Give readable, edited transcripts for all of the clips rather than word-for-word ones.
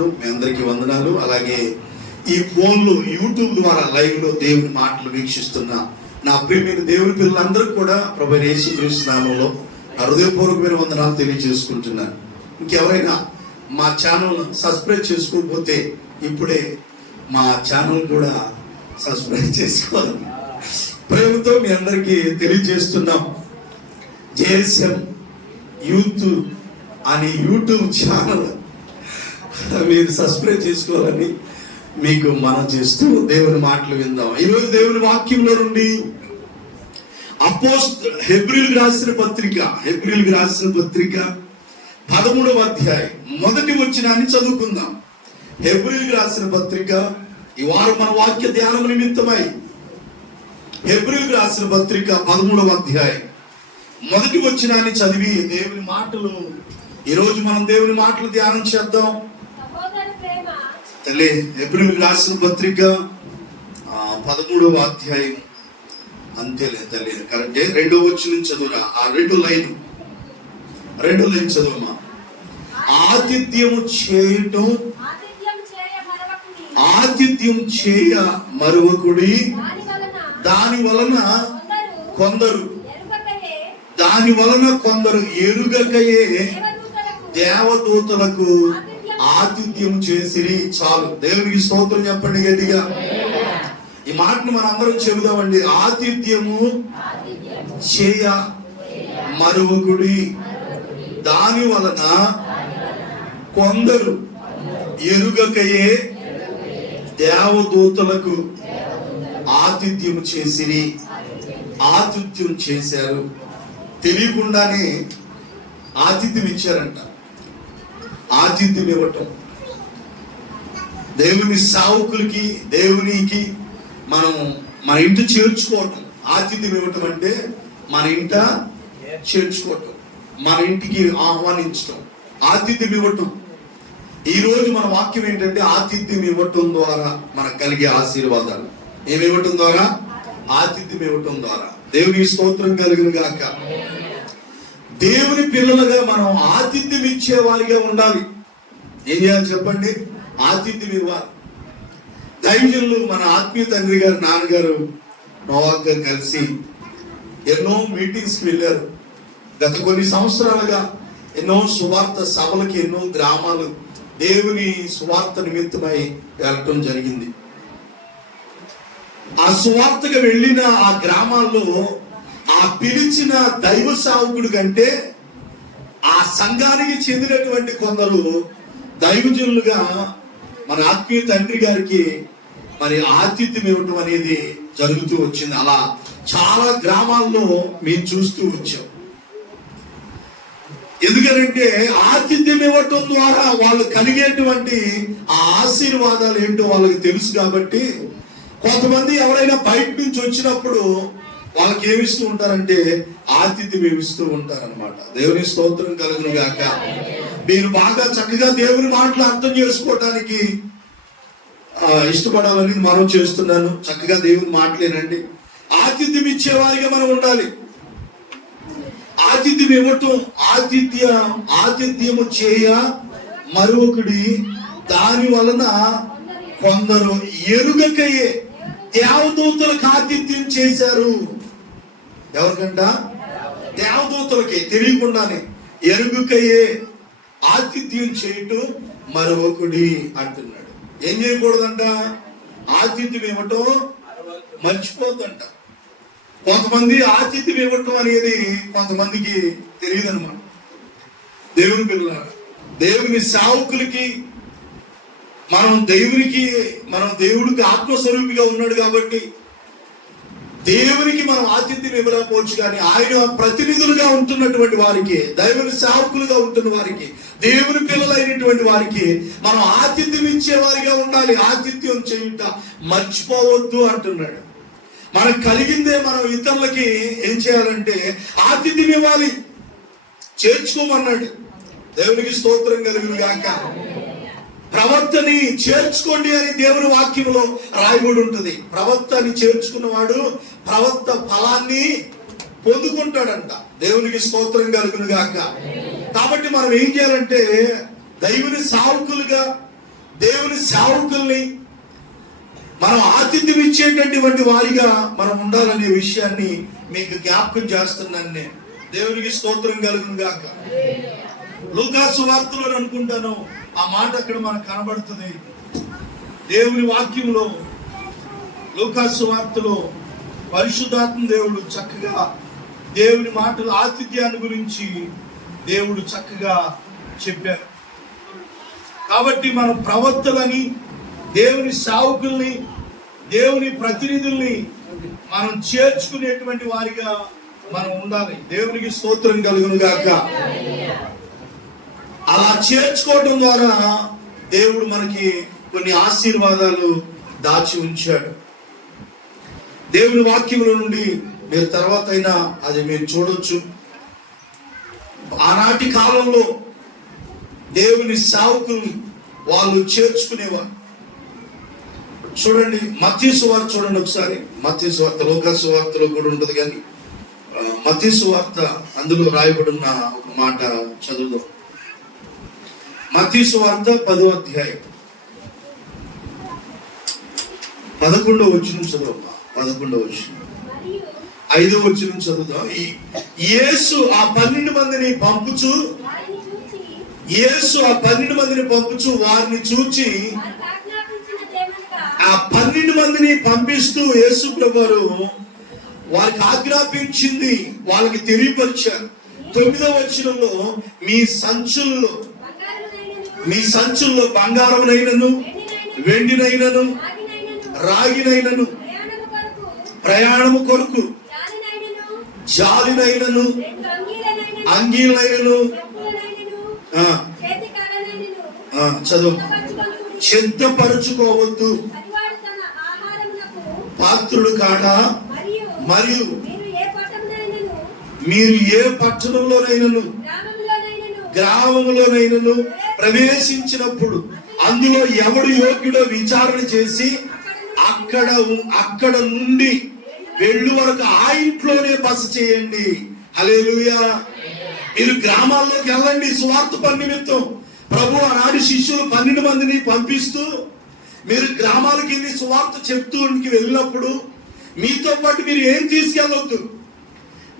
చెప్తున్నాను. మీ అందరికీ వందనాలు. అలాగే ఈ ఫోన్లో యూట్యూబ్ ద్వారా లైవ్లో దేవుని మాటలు వీక్షిస్తున్న నా ప్రియమైన దేవుని పిల్లలందరూ కూడా ప్రభువైన యేసుక్రీస్తు నామములో హృదయపూర్వకమైన వందనాలు తెలియజేసుకుంటున్నాను. ఇంకెవరైనా మా ఛానల్ సబ్స్క్రైబ్ చేసుకోకపోతే ఇప్పుడే మా ఛానల్ కూడా సబ్స్క్రైబ్ చేసుకోవాలి. ప్రేమతో మీ అందరికీ తెలియజేస్తున్నాం. జేఎస్ఎం యూత్ అనే యూట్యూబ్ ఛానల్ మీరు సబ్స్క్రైబ్ చేసుకోవాలని మీకు మనం చేస్తూ దేవుని మాటలు విందాం. ఈరోజు దేవుని వాక్యంలో నుండి హెబ్రీయులకు రాసిన పత్రిక 13వ అధ్యాయం మొదటి వచనాన్ని చదువుకుందాం. హెబ్రీయులకు రాసిన పత్రిక, ఈ వారం మన వాక్య ధ్యానం నిమిత్తమై హెబ్రీయులకు రాసిన పత్రిక 13వ అధ్యాయం మొదటి వచనాన్ని చదివి దేవుని మాటలు ఈరోజు మనం దేవుని మాటలు ధ్యానం చేద్దాం. తల్లి, హెబ్రీయులకు రాసిన పత్రిక 13వ అధ్యాయం అంతేలే తల్లి, కరెక్టే. 2వ వచనం చదువురా. ఆ రెండు లైన్ చదువుమా. ఆతిథ్యం చేయ మరువకుడి, దాని వలన కొందరు ఎరుగకయే దేవదూతలకు ఆతిథ్యం చేసిరి. చాలు, దేవునికి స్తోత్రం చెప్పండి గట్టిగా. ఈ మాటను మనం అందరం చెబుదామండి. ఆతిథ్యము చేయ మరువకుడి, దాని వలన కొందరు ఎరుగకయే దేవదూతలకు ఆతిథ్యం చేసిరి. ఆతిథ్యం చేశారు, తెలియకుండానే ఆతిథ్యం ఇచ్చారంట. ఆతిథ్యం ఇవ్వటం, దేవుని సేవకులకి, దేవునికి మనం మన ఇంటి చేర్చుకోవటం. ఆతిథ్యం ఇవ్వటం అంటే మన ఇంట చేర్చుకోవటం, మన ఇంటికి ఆహ్వానించటం, ఆతిథ్యం ఇవ్వటం. ఈరోజు మన వాక్యం ఏంటంటే ఆతిథ్యం ఇవ్వటం ద్వారా మనకు కలిగే ఆశీర్వాదాలు. ఏమివ్వటం ద్వారా? ఆతిథ్యం ఇవ్వటం ద్వారా. దేవుని స్తోత్రం కలుగును గాక. దేవుని పిల్లలుగా మనం ఆతిథ్యం ఇచ్చే వారిగా ఉండాలి. ఏం చేయాలి చెప్పండి? ఆతిథ్యం ఇవ్వాలి. దైవజనులు మన ఆత్మీయ తండ్రి గారు, నాన్నగారు నోవాక్ గారు కలిసి ఎన్నో మీటింగ్స్కి వెళ్ళారు. గత కొన్ని సంవత్సరాలుగా ఎన్నో సువార్త సభలకి, ఎన్నో గ్రామాలు దేవుని సువార్త నిమిత్తమై వెళ్ళటం జరిగింది. ఆ సువార్తగా వెళ్ళిన ఆ గ్రామాల్లో ఆ పిలిచిన దైవ సేవకుడు కంటే ఆ సంఘానికి చెందినటువంటి కొందరు దైవజనులుగా మన ఆత్మీయ తండ్రి గారికి మరి ఆతిథ్యం ఇవ్వటం అనేది జరుగుతూ వచ్చింది. అలా చాలా గ్రామాల్లో మేము చూస్తూ వచ్చాం. ఎందుకంటే ఆతిథ్యం ఇవ్వటం ద్వారా వాళ్ళు కలిగేటువంటి ఆ ఆశీర్వాదాలు ఏంటో వాళ్ళకి తెలుసు. కాబట్టి కొంతమంది ఎవరైనా బయట నుంచి వచ్చినప్పుడు వాళ్ళకి ఏమిస్తూ ఉంటారంటే ఆతిథ్యం ఏమిస్తూ ఉంటారనమాట. దేవుని స్తోత్రం కలుగును గాక. మీరు బాగా చక్కగా దేవుని మాటలు అర్థం చేసుకోవటానికి ఇష్టపడాలని మనం చేస్తున్నాను. చక్కగా దేవుని మాటలేనండి. ఆతిథ్యం ఇచ్చేవారిగా మనం ఉండాలి. ఆతిథ్యం ఇవ్వటం, ఆతిథ్యము చేయ మరొకడి, దాని వలన కొందరు ఎరుగకయే దేవదూతలకు ఆతిథ్యం చేశారు. ఎవరికంట? దేవదూతలకి తెలియకుండానే ఎరుగకయే ఆతిథ్యం చేయటం మరొకడి అంటున్నాడు. ఏం చేయకూడదంట? ఆతిథ్యం ఇవ్వటం మర్చిపోద్దంట. కొంతమంది ఆతిథ్యం ఇవ్వటం అనేది కొంతమందికి తెలియదు అనమాట. దేవుని పిల్లలు, దేవుని సేవకులకి మనం దేవుడికి ఆత్మస్వరూపిగా ఉన్నాడు కాబట్టి దేవునికి మనం ఆతిథ్యం ఇవ్వలేకపోవచ్చు. కానీ ఆయన ప్రతినిధులుగా ఉంటున్నటువంటి వారికి, దేవుని సేవకులుగా ఉంటున్న వారికి, దేవుని పిల్లలైనటువంటి వారికి మనం ఆతిథ్యం ఇచ్చే వారిగా ఉండాలి. ఆతిథ్యం చేయుట మర్చిపోవద్దు అంటున్నాడు. మనకు కలిగిందే మనం ఇతరులకి ఏం చేయాలంటే ఆతిథ్యం ఇవ్వాలి, చేర్చుకోమన్నాడు. దేవునికి స్తోత్రం కలుగును గాక. ప్రవక్తని చేర్చుకోండి అని దేవుని వాక్యంలో రాయబడి ఉంటుంది. ప్రవక్తని చేర్చుకున్నవాడు ప్రవక్త ఫలాన్ని పొందుకుంటాడంట. దేవునికి స్తోత్రం కలుగును గాక. కాబట్టి మనం ఏం చేయాలంటే దేవుని సేవకులుగా దేవుని సేవకుల్ని మనం ఆతిథ్యం ఇచ్చేటటువంటి వారిగా మనం ఉండాలనే విషయాన్ని మీకు జ్ఞాపకం చేస్తున్నాను నేను. దేవునికి స్తోత్రం కలుగును గాక. లూకా సువార్తలో అనుకుంటాను ఆ మాట అక్కడ మనకు కనబడుతుంది. దేవుని వాక్యంలో లూకా సువార్తలో పరిశుద్ధాత్మ దేవుడు చక్కగా దేవుని మాటలు ఆతిథ్యాన్ని గురించి దేవుడు చక్కగా చెప్పారు. కాబట్టి మన ప్రవక్తలని, దేవుని సేవకుల్ని, దేవుని ప్రతినిధుల్ని మనం చేర్చుకునేటువంటి వారిగా మనం ఉండాలి. దేవునికి స్తోత్రం కలుగును గాక. అలా చేర్చుకోవడం ద్వారా దేవుడు మనకి కొన్ని ఆశీర్వాదాలు దాచి ఉంచాడు. దేవుని వాక్యముల నుండి మీరు తర్వాత అయినా అది మీరు చూడొచ్చు. ఆనాటి కాలంలో దేవుని సేవకుల్ని వాళ్ళు చేర్చుకునేవారు. చూడండి మత్తయి సువార్త చూడండి ఒకసారి. మత్తయి సువార్త, లూకా సువార్తలో కూడా ఉంటుంది, కానీ మత్తయి సువార్త అందులో రాయబడి ఉన్న ఒక మాట చదువుదాం. మత్తయి సువార్త 10వ అధ్యాయం 11వ వచనం చదువు. 11వ వచనం 5వ వచనం చదువుదాం. యేసు ఆ 12 మందిని పంపుచు వారిని చూచి ఆ 12 మందిని పంపిస్తూ యేసు ప్రభువారు వారికి ఆజ్ఞాపించింది వాళ్ళకి తెలియపరిచారు. 9వ వచనంలో మీ సంచుల్లో బంగారమునైనను, వెండినైనను, రాగినైనను, ప్రయాణము కొరకు జాలినైనను, అంగీలైనను చదువు సిద్ధపరచుకోవద్దు. పాత్రుడు కాడా, మరియు మీరు ఏ పట్టణంలోనైనను గ్రామంలోనైనను ప్రవేశించినప్పుడు అందులో ఎవడు యోగ్యుడో విచారణ చేసి అక్కడ నుండి వెళ్ళు వరకు ఆ ఇంట్లోనే బస చేయండి. హల్లెలూయా. మీరు గ్రామాల్లోకి వెళ్ళండి సువార్త పని నిమిత్తం. ప్రభు ఆనాడు శిష్యులు 12 మందిని పంపిస్తూ మీరు గ్రామాలకు వెళ్ళి సువార్త చెప్తూ వెళ్ళినప్పుడు మీతో పాటు మీరు ఏం తీసుకెళ్ళవద్దు.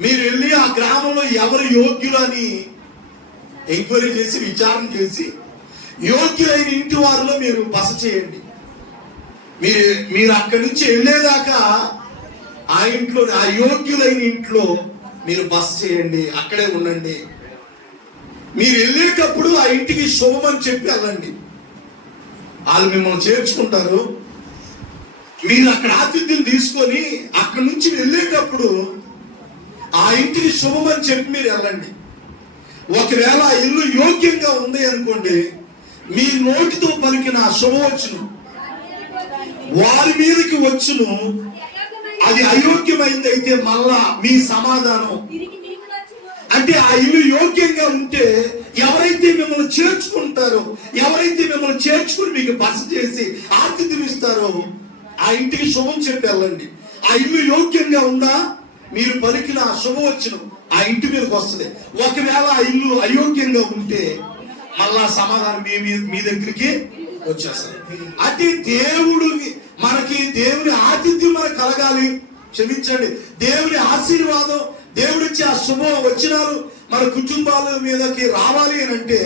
మీరు వెళ్ళి ఆ గ్రామంలో ఎవరు యోగ్యులు అని ఎంక్వైరీ చేసి విచారణ చేసి యోగ్యులైన ఇంటి వారిలో మీరు బస చేయండి. మీరు అక్కడి నుంచి వెళ్ళేదాకా ఆ ఇంట్లో, ఆ యోగ్యులైన ఇంట్లో మీరు బస చేయండి, అక్కడే ఉండండి. మీరు వెళ్ళేటప్పుడు ఆ ఇంటికి శుభమని చెప్పి వెళ్ళండి. వాళ్ళు మిమ్మల్ని చేర్చుకుంటారు. మీరు అక్కడ ఆతిథ్యం తీసుకొని అక్కడి నుంచి వెళ్ళేటప్పుడు ఆ ఇంటికి శుభమని చెప్పి మీరు వెళ్ళండి. ఒకవేళ ఆ ఇల్లు యోగ్యంగా ఉంది అనుకోండి, మీ నోటితో పలికిన శుభవచనం వారి మీదకి వచ్చును. అది అయోగ్యమైంది అయితే మళ్ళా మీ సమాధానం. అంటే ఆ ఇల్లు యోగ్యంగా ఉంటే ఎవరైతే మిమ్మల్ని చేర్చుకుంటారో, ఎవరైతే మిమ్మల్ని చేర్చుకుని మీకు బస చేసి ఆతిథ్యం ఇస్తారో ఆ ఇంటికి శుభం చెప్పి వెళ్ళండి. ఆ ఇల్లు యోగ్యంగా ఉందా, మీరు పలికిన శుభవచనం ఆ ఇంటి మీదకి వస్తుంది. ఒకవేళ ఆ ఇల్లు అయోగ్యంగా ఉంటే మళ్ళా సమాధానం మీ దగ్గరికి వచ్చేస్తుంది. అంటే దేవుని ఆతిథ్యం మనకు కలగాలి. క్షమించండి, దేవుని ఆశీర్వాదం, దేవుడిచ్చే ఆ శుభ వచనాలు మన కుటుంబాల మీదకి రావాలి అని అంటే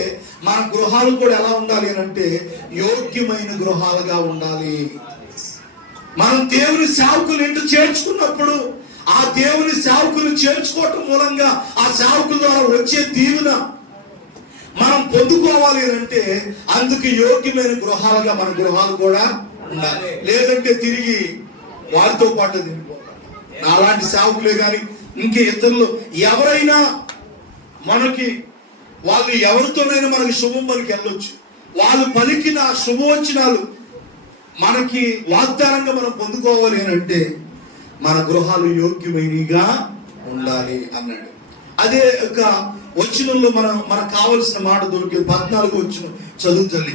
మన గృహాలు కూడా ఎలా ఉండాలి అని అంటే యోగ్యమైన గృహాలుగా ఉండాలి. మనం దేవుని సేవకులు ఇంటి చేర్చుకున్నప్పుడు ఆ దేవుని సేవకులు చేర్చుకోవటం మూలంగా ఆ సేవకుల ద్వారా వచ్చే దీవెన మనం పొందుకోవాలి అని అంటే అందుకు యోగ్యమైన గృహాలుగా మన గృహాలు కూడా ఉండాలి. లేదంటే తిరిగి వారితో పాటు అలాంటి సేవకులే కానీ ఇంకే ఇతరులు ఎవరైనా మనకి వాళ్ళు ఎవరితోనైనా మనకి శుభం పలికి వెళ్ళొచ్చు. వాళ్ళు పలికిన శుభవచనాలు మనకి వాగ్దానంగా మనం పొందుకోవాలి అని అంటే మన గృహాలు యోగ్యమైనగా ఉండాలి అన్నాడు. అదే ఒక వచనంలో మనకు కావలసిన మాట దొరికే 14వ వచనం చదువుతుంది.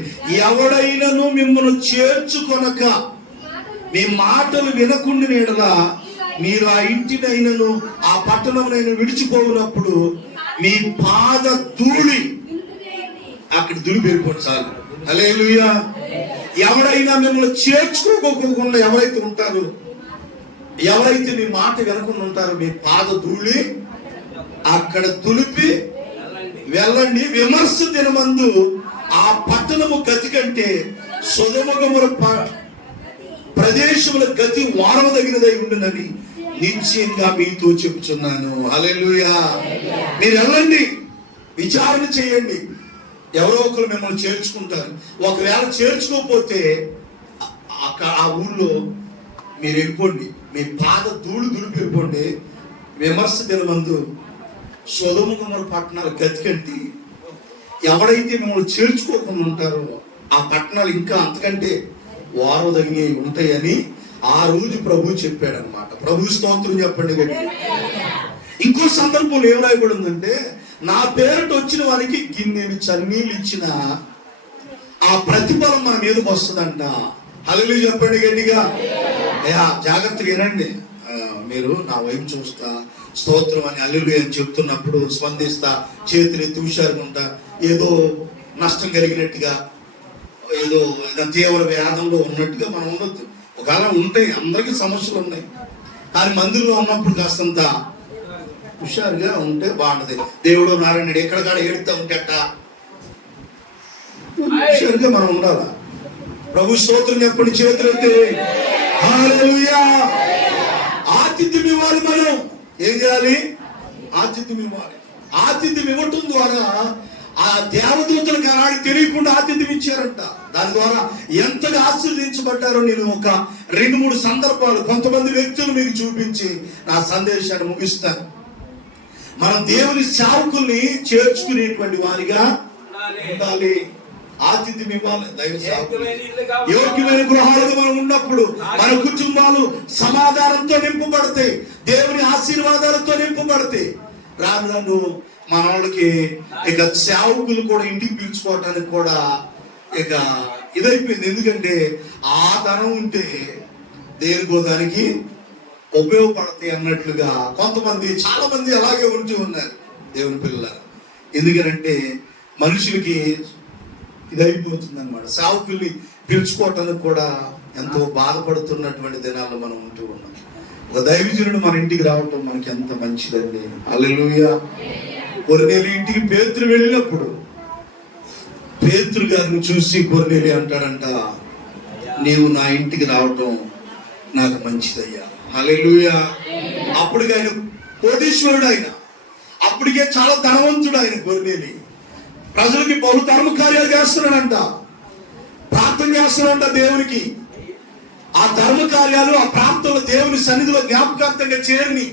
ఎవడైనను మిమ్మల్ని చేర్చుకొనక మీ మాటలు వినకుండా ఎడలా మీరు ఆ ఇంటినైనను ఆ పట్టణంనైనా విడిచిపోయినప్పుడు మీ పాద ధూళి అక్కడ దులిపేరిపోండి చాలు. హల్లెలూయా. ఎవరైనా మిమ్మల్ని చేర్చుకోకుండా ఎవరైతే ఉంటారో, ఎవరైతే మీ మాట వినకుండా ఉంటారో, మీ పాద ధూళి అక్కడ తులిపి వెళ్ళండి. విమర్శ దినమందు ఆ పట్టణము గతి కంటే సొదొమ గొమొర్రా ప్రదేశముల గతి వారవదగినదై ఉండునని నిశ్చయంగా మీతో చెప్పుచున్నాను. హల్లెలూయా. మీరు వెళ్ళండి, విచారణ చేయండి. ఎవరో ఒకరు మిమ్మల్ని చేర్చుకుంటారు. ఒకవేళ చేర్చుకోకపోతే ఆ ఊళ్ళో మీరు వెళ్ళిపోండి, మీ పాద ధూళి దులిపి వెళ్ళిపోండి. విమర్శ దినమందు సొదొమ గొమొర్రా పట్టణాల గతి కంటే ఎవరైతే మిమ్మల్ని చేర్చుకోకుండా ఉంటారో ఆ పట్టణాలు ఇంకా అంతకంటే వారవదగినవి ఉంటాయని ఆ రోజు ప్రభు చెప్పాడు అనమాట. ప్రభు స్తోత్రం చెప్పండి గట్టి. ఇంకో సందర్భంలో ఏం రాయబడి ఉందంటే, నా పేరుట వచ్చిన వారికి గిన్నెడు చన్నీళ్ళు ఇచ్చిన ఆ ప్రతిఫలం మన మీదకి వస్తుందంట. హల్లెలూయా చెప్పండి గట్టిగా. అయ్యా జాగ్రత్తగా వినండి. మీరు నా వైపు చూస్తా స్తోత్రం అని హల్లెలూయా అని చెప్తున్నప్పుడు స్పందిస్తా, చేతులెత్తి హుషారుగా ఉంటా. ఏదో నష్టం కలిగినట్టుగా, ఏదో తీవ్ర వ్యాధంలో ఉన్నట్టుగా మనం ఉండొద్దు. ఒకవేళ ఉంటాయి, అందరికీ సమస్యలు ఉన్నాయి, కానీ మందిరంలో ఉన్నప్పుడు కాస్తంత హుషారుగా ఉంటే బాగుంటది. దేవుడు నారాయణుడు ఎక్కడికాడ ఏడుతా ఉంటేట హుషారుగా మనం ఉండాలా. ప్రభు స్తోత్రం చెప్పండి, చేతులెత్తి హల్లెలూయా. ఆతిథ్యం ఇవ్వాలి. మనం ఏం చేయాలి? ఆతిథ్యం ఇవ్వాలి. ఆతిథ్యం ఇవ్వటం ద్వారా ఆ దేవదూతలకు ఆనాడు తెలియకుండా ఆతిథ్యం ఇచ్చారంట. దాని ద్వారా ఎంతగా ఆశీర్వదించబడ్డారో నేను ఒక 2-3 సందర్భాలు, కొంతమంది వ్యక్తులు మీకు చూపించి నా సందేశాన్ని ముగిస్తాను. మనం దేవుని సేవకుల్ని చేర్చుకునేటువంటి వారిగా ఉండాలి. ఆతిథ్యం ఇవ్వాలి. దైవ సేవకులు యోగ్యమైన గృహాలుగా మనం ఉన్నప్పుడు మన కుటుంబాలు సమాధానంతో నింపబడతాయి, దేవుని ఆశీర్వాదాలతో నింపబడతాయి. రాను మన వాళ్ళకి ఇక సేవకులు కూడా ఇంటికి పిలుచుకోవటానికి కూడా ఇక ఇదైపోయింది. ఎందుకంటే ఆ ధనం ఉంటే దేనికో దానికి ఉపయోగపడతాయి అన్నట్లుగా కొంతమంది, చాలా మంది అలాగే ఉంటూ ఉన్నారు దేవుని పిల్లలు. ఎందుకనంటే మనుషులకి ఇదైపోతుంది అనమాట. సేవకుల్ని పిలుచుకోవటానికి కూడా ఎంతో బాధపడుతున్నటువంటి దినాల్లో మనం ఉంటూ ఉన్నాం. ఒక దైవజనుడు మన ఇంటికి రావటం మనకి ఎంత మంచిదండి. హల్లెలూయా. కొర్నేలి ఇంటికి పేతురు వెళ్ళినప్పుడు పేతురు గారిని చూసి కొర్నేలి అంటాడంట, నీవు నా ఇంటికి రావటం నాకు మంచిదయ్యా. హల్లెలూయా. అప్పటికి ఆయన కోటీశ్వరుడు, ఆయన అప్పటికే చాలా ధనవంతుడు. ఆయన కొర్నేలి ప్రజలకి బహు ధర్మ కార్యాలు చేస్తున్నాడంట, ప్రార్థన చేస్తున్నాడంట దేవునికి. ఆ ధర్మ కార్యాలు ఆ ప్రాంతంలో దేవుని సన్నిధిలో జ్ఞాపకార్థంగా చేరిని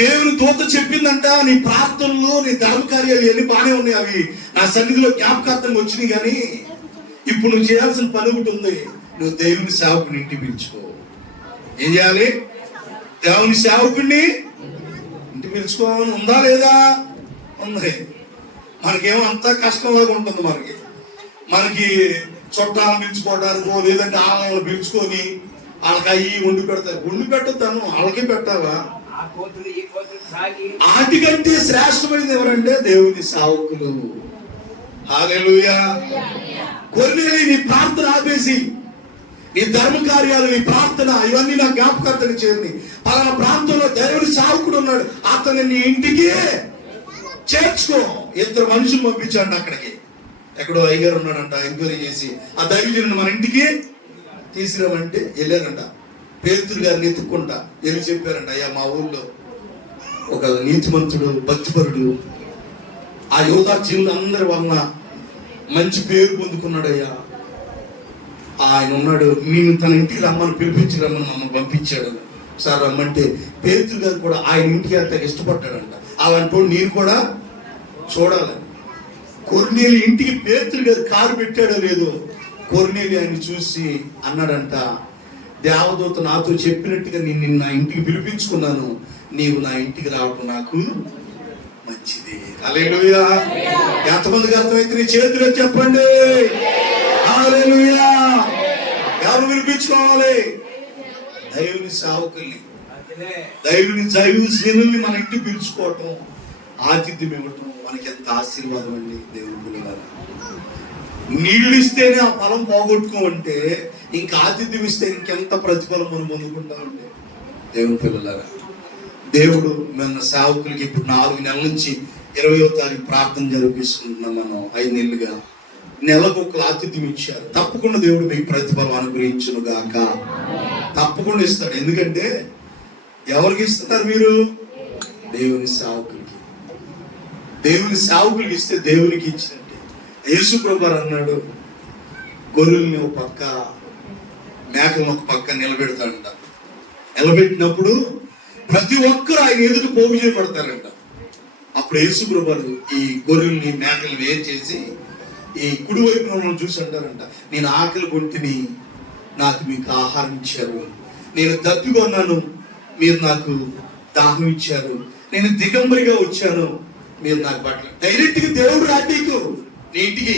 దేవుని దూత చెప్పిందంట, నీ ప్రార్థనలు నీ ధర్మ కార్యాలు ఎన్ని బాగానే ఉన్నాయి, అవి నా సన్నిధిలో జ్ఞాపకార్థంగా వచ్చినాయి, కానీ ఇప్పుడు నువ్వు చేయాల్సిన పని ఒకటి ఉంది. నువ్వు దేవుని సేవకుని ఇంటికి పిలుచుకో. ఏం చేయాలి? దేవుని సేవకుడిని ఇంటికి పిలుచుకోవాలని ఉందా లేదా? ఉంది. మనకేమో అంతా కష్టంలాగా ఉంటుంది. మనకి చుట్టాలను పిలుచుకోవడానికో లేదంటే ఆలయంలో పిలుచుకొని వాళ్ళకి అయ్యి వండి పెడతారు. వండి పెట్టద్దాను, వాళ్ళకి పెట్టాలా? వాటికంటే శ్రేష్టమైనది ఎవరంటే దేవుని సేవకులు. హల్లెలూయా. కొర్నేలి నీ ప్రార్థన ఆపేసి, నీ ధర్మ కార్యాలు, నీ ప్రార్థన ఇవన్నీ నా జ్ఞాపకార్థంగా చేరిని. పలానా ప్రాంతంలో దేవుని సేవకుడు ఉన్నాడు, అతన్ని నీ ఇంటికి చేర్చుకో. 2 మనుషులు పంపించండి అక్కడికి. ఎక్కడో అయ్యగారు ఉన్నాడంట, ఎంక్వైరీ చేసి ఆ దైవజనుని మన ఇంటికి తీసుకురామంటే వెళ్ళారంట. పేతురు గారిని ఎత్తుక్కుంటా వెళ్ళి చెప్పారంట, అయ్యా మా ఊళ్ళో ఒక నీతిమంతుడు భక్తిపరుడు ఆ యోధా జీవులు అందరి వలన మంచి పేరు పొందుకున్నాడయ్యా, ఆయన ఉన్నాడు, నేను తన ఇంటికి రమ్మని పిలిపించి రమ్మని మమ్మల్ని పంపించాడు. సార్ రమ్మంటే పేతురు గారు కూడా ఆయన ఇంటికి వెళ్తే ఇష్టపడ్డాడంట. అలాంటి నేను కూడా చూడాలని. కొర్నేలి ఇంటికి పేతురు గారు కారు పెట్టాడో లేదో, కొర్నేలి ఆయన చూసి అన్నాడంట, దేవదూత నాతో చెప్పినట్టుగా నేను నిన్న నా ఇంటికి పిలిపించుకున్నాను, నీవు నా ఇంటికి రావటం నాకు మంచిది. హల్లెలూయా. ఎంతమందికి అర్థమైతే నీ చేతిలో చెప్పండి. హల్లెలూయా. ఎవరు పిలిపించుకోవాలి? దైవుని సేవకుల్ని, దైవజనుల్ని మన ఇంటికి పిలుచుకోవటం, ఆతిథ్యం ఇవ్వటం మనకి ఎంత ఆశీర్వాదం అండి దేవుని పిల్లలారా. నీళ్ళు ఇస్తేనే ఆ ఫలం పోగొట్టుకోమంటే ఇంకా ఆతిథ్యం ఇస్తే ఇంకెంత ప్రతిఫలం మనం పొందుకుంటామంటే. దేవుని పిల్లలారా, దేవుడు మన సేవకులకి ఇప్పుడు 4 నెలల నుంచి 20వ తారీఖు ప్రార్థన జరిపిస్తున్నాం. మనం 5 నెలలుగా నెలకు ఒక ఆతిథ్యం ఇచ్చారు. తప్పకుండా దేవుడు మీకు ప్రతిఫలం అనుగ్రహించును గాక. తప్పకుండా ఇస్తాడు. ఎందుకంటే ఎవరికి ఇస్తున్నారు మీరు? దేవుని సేవకులకి. దేవుని సేవకులకి ఇస్తే దేవునికి ఇచ్చినట్టే. యేసు ప్రభువు గారు అన్నాడు, గొర్రెల్ని ఒక పక్క మేకలను ఒక పక్క నిలబెడతాడంట. నిలబెట్టినప్పుడు ప్రతి ఒక్కరు ఆయన ఎదుట పోగు చేయబడతారంట. అప్పుడు యేసు ప్రభువు గారు ఈ గొర్రెల్ని మేకలు వేరు చేసి ఈ కుడి వైపున చూసి అంటారంట, నేను ఆకలి కొంటిని, నాకు మీకు ఆహారం ఇచ్చారు. నేను దప్పికొన్నాను, మీరు నాకు దాహం ఇచ్చారు. నేను దిగంబరిగా వచ్చాను, మీరు నాకు బట్టలు. డైరెక్ట్ గా దేవుడు రాటీకు నీ ఇంటికి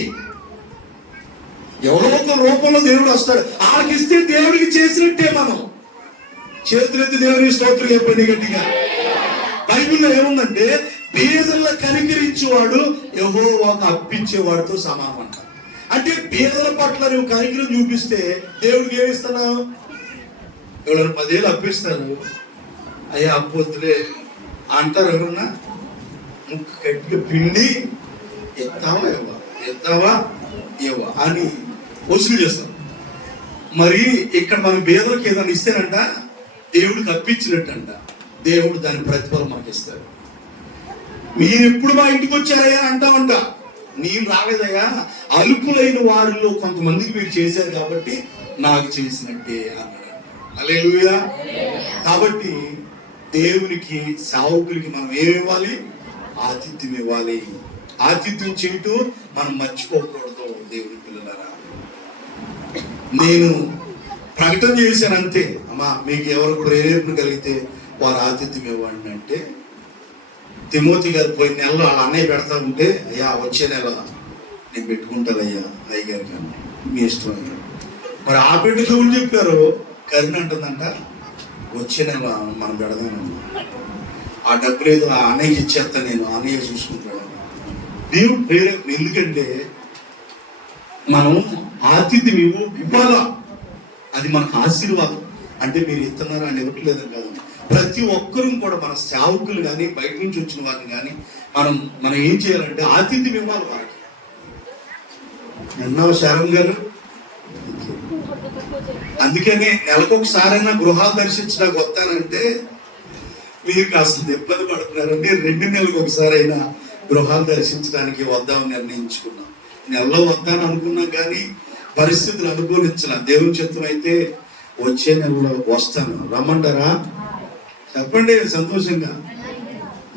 ఎవరో ఒక రూపంలో దేవుడు వస్తాడు. ఆలకిస్తే దేవుడికి చేసినట్టే. మనం చేతులెత్తి దేవుని స్తోత్రం చెప్పండి గట్టిగా. బైబిల్లో ఏముందంటే, పేదల కనికరించేవాడు యెహోవాకు అప్పించేవాడితో సమానం అంట. అంటే పేదల పట్ల నువ్వు కనికరం చూపిస్తే దేవుడికి ఏమిస్తున్నావు? ఎవరైనా 10,000 అప్పిస్తారు, అయ్యా అప్పొద్దులే అంటారు. ఎవరన్నా ముక్కు గట్టిగా పిండి ఎత్తావా ఇవ్వ, ఎత్తావా ఇవ్వ అని వసూలు చేస్తారు. మరి ఇక్కడ మన పేదలకు ఏదైనా ఇస్తేనంట దేవుడికి అప్పించినట్టంట. దేవుడు దాని ప్రతిఫలం మనకి ఇస్తాడు. మీరు ఎప్పుడు మా ఇంటికి వచ్చారయ్యా అంటామంట. నేను రాలేదయ్యా, అల్పులైన వారిలో కొంతమందికి మీరు చేశారు కాబట్టి నాకు చేసినట్టే అన్నాడు. హల్లెలూయా. కాబట్టి దేవునికి సేవకులకి మనం ఏమివ్వాలి? ఆతిథ్యం ఇవ్వాలి. ఆతిథ్యం చేయటం మనం మర్చిపోకూడదు. దేవుని పిల్లలారా, నేను ప్రకటన చేశాను అంతే. అమ్మా మీకు ఎవరు కూడా ప్రేరేపణ కలిగితే వారు ఆతిథ్యం ఇవ్వండి అంటే, తిమోతి గారు పోయిన నెలలో వాళ్ళ అన్నయ్య పెడతా ఉంటే, అయ్యా వచ్చే నెల నేను పెట్టుకుంటానయ్యా అయ్యగారికి అన్న, మీ ఇష్టం అయ్యా. మరి ఆ బిడ్డకి ఎవరు చెప్పారు? కరుణ అంటుందంట, వచ్చే నెల మనం పెడదామన్నా, ఆ డబ్బు లేదు ఆ అన్నయ్యకి ఇచ్చేస్తాను, నేను అన్నయ్య చూసుకుంటాను. దేవుడు ప్రేరేపణ. ఎందుకంటే మనం ఆతిథ్యం ఇవ్వాలా, అది మనకు ఆశీర్వాదం. అంటే మీరు ఇస్తున్నారా అని ఇవ్వట్లేదని కాదు. ప్రతి ఒక్కరూ కూడా మన సేవకులు కానీ బయట నుంచి వచ్చిన వారిని కానీ మనం ఏం చేయాలంటే ఆతిథ్యం ఇవ్వాలి వారికి. ఎన్నో శారం గారు అందుకనే నెలకొకసారైనా గృహాలు దర్శించడానికి వస్తానంటే మీరు కాస్త ఇబ్బంది పడుతున్నారంటే 2 నెలలకు ఒకసారి అయినా గృహాలు దర్శించడానికి వద్దామని నిర్ణయించుకున్నాం. నెలలో వద్దాను అనుకున్నాం కానీ పరిస్థితులు అనుకూలించాల. దేవుని చిత్తం అయితే వచ్చే నెలలో వస్తాను, రమ్మంటారా? చెప్పండి సంతోషంగా.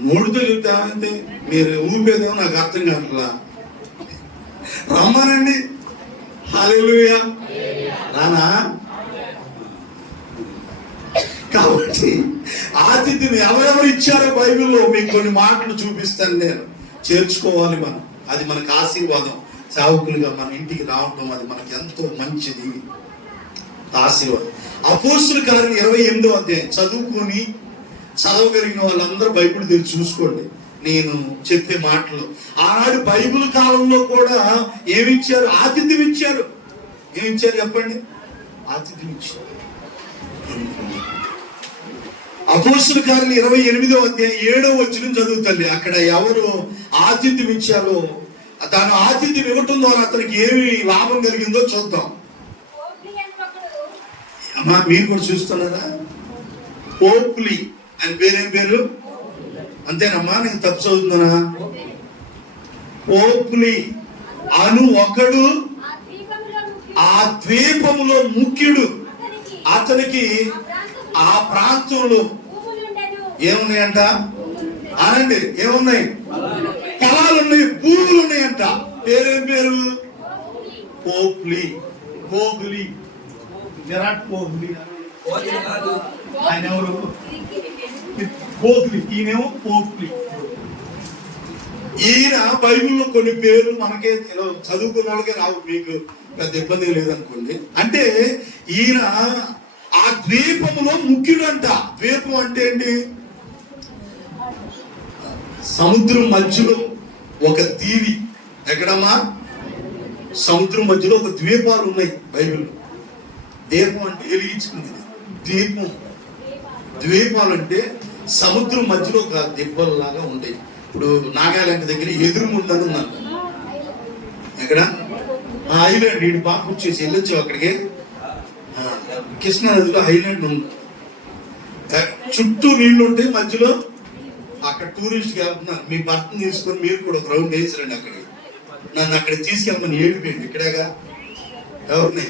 3తో చెప్తామంటే మీరు ఊపేదేమో నాకు అర్థం కావట్లా. రమ్మనండి. హల్లెలూయా. రానా? కాబట్టి ఆతిథ్యం ఎవరెవరు ఇచ్చారో బైబిల్లో మీకు కొన్ని మాటలు చూపిస్తాను నేను. చేర్చుకోవాలి మనం. అది మనకు ఆశీర్వాదం. సేవకులుగా మన ఇంటికి రావడం అది మనకి ఎంతో మంచిది, ఆశీర్వాదం. అపోస్తుల కార్యం 28వ అధ్యాయం చదవగలిగిన వాళ్ళందరూ బైబిల్ తెరిచి చూసుకోండి. నేను చెప్పే మాటలు ఆనాడు బైబిల్ కాలంలో కూడా ఏమిచ్చారు? ఆతిథ్యం ఇచ్చారు. ఏమిచ్చారు చెప్పండి? ఆతిథ్యం ఇచ్చారు. అపోస్తుల కార్యం 28వ అధ్యాయం 7వ వచనం చదువుతండి. అక్కడ ఎవరు ఆతిథ్యం ఇచ్చారో, తాను ఆతిథ్యం ఇవ్వటం ద్వారా అతనికి ఏమి లాభం కలిగిందో చూద్దాం. అమ్మా మీరు కూడా చూస్తున్నారా? పోప్లి అని పేరేం పేరు? అంతేనమ్మా, నేను తప్పు చదువుతున్నానా? పోప్లి అను ఒకడు ఆ ద్వీపములో ముఖ్యుడు. అతనికి ఆ ప్రాంతంలో ఏమున్నాయంట? అనండి, ఏమున్నాయి? పొలాలు ఉన్నాయి, భూములు ఉన్నాయంట. పేరేం పేరు? పోప్లి. పోగులి, విరాట్ కోహ్లీ. ఆయన ఎవరు? పోగ్లి. ఈయనేమో పోప్లి. ఈయన బైబిల్లో కొన్ని పేర్లు మనకే చదువుకున్న వాళ్ళకే రావు, మీకు పెద్ద ఇబ్బంది లేదనుకోండి. అంటే ఈయన ఆ ద్వీపంలో ముఖ్యుడంట. ద్వీపం అంటే ఏంటి? సముద్రం మధ్యలో ఒక దీవి. ఎక్కడమ్మా? సముద్రం మధ్యలో ఒక ద్వీపాలు ఉన్నాయి బైబిల్. దీపం అంటే వెలిగించుకునేది, దీపం. ద్వీపాలు అంటే సముద్రం మధ్యలో ఒక దిబ్బల్లాగా ఉండేవి. ఇప్పుడు నాగాలాండ్ దగ్గర ఎదురుముందని ఉందంట. ఎక్కడ? ఐలాండ్. వీడు బాగా కూర్చేసి వెళ్ళొచ్చావు అక్కడికి. కృష్ణా నదిలో ఐలాండ్ ఉంది, చుట్టూ నీళ్లు ఉంటాయి, మధ్యలో అక్కడ టూరిస్ట్కి వెళ్తున్నారు. మీ భర్తను తీసుకొని మీరు కూడా ఒక రౌండ్ వేసిరండి. అక్కడ నన్ను అక్కడ తీసుకెళ్ళమని ఏడిపోయింది. ఇక్కడేగా ఎవరిని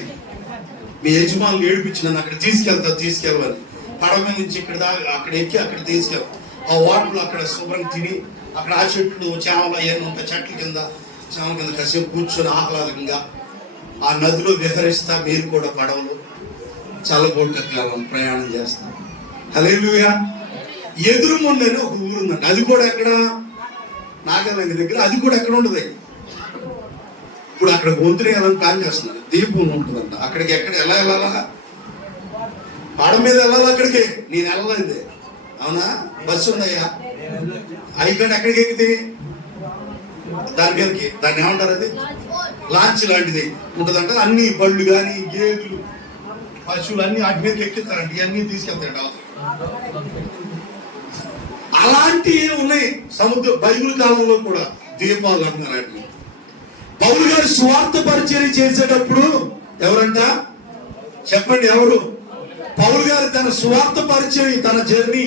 మీ యజమానులు ఏడిపించి నన్ను అక్కడ తీసుకెళ్ళమని పడవ నుంచి ఇక్కడ దాకా అక్కడ ఎక్కి అక్కడ తీసుకెళ్ళి ఆ వాటర్లో అక్కడ శుభ్రంగా తిని అక్కడ ఆ చెట్లు చేమలు అవన్నీ ఉంటాయి, చెట్ల కింద చేమల కింద కాసేపు కూర్చొని ఆహ్లాదంగా ఆ నదిలో విహరిస్తా మీరు కూడా పడవలు చల్లబోట్ల ప్రయాణం చేస్తాం. హల్లెలూయా. ఎదురుముందని ఒక ఊరు ఉందండి. అది కూడా ఎక్కడ? నాగాలాండ్ దగ్గర. అది కూడా ఎక్కడ ఉండదు. ఇప్పుడు అక్కడ గొంతులు వెళ్ళాలని ప్లాన్ చేస్తున్నారు. దీపం ఉంటుందంట అక్కడికి. ఎక్కడ ఎలా వెళ్ళాలా? పాడ మీద వెళ్ళాలి అక్కడికి. నేను వెళ్ళలేదు. అవునా? బస్సు ఉందయ్యా. ఇక్కడ ఎక్కడికి ఎక్కితే దాని మీదకి, దాన్ని ఏమంటారు, అది లాంచ్ లాంటిది ఉంటుందంట. అన్ని బళ్ళు కానీ గేదెలు పశువులు అన్ని వాటి మీదకి ఎక్కిస్తారంట. ఇవన్నీ తీసుకెళ్తారంట. అలాంటివి ఉన్నాయి సముద్ర బైబిల్ కాలంలో కూడా దీపాలు అంటున్నారు వాటిని. పౌలు గారు స్వార్థ పరిచర్య చేసేటప్పుడు ఎవరంట చెప్పండి? ఎవరు? పౌలు గారు తన స్వార్థ పరిచర్య, తన జర్నీ,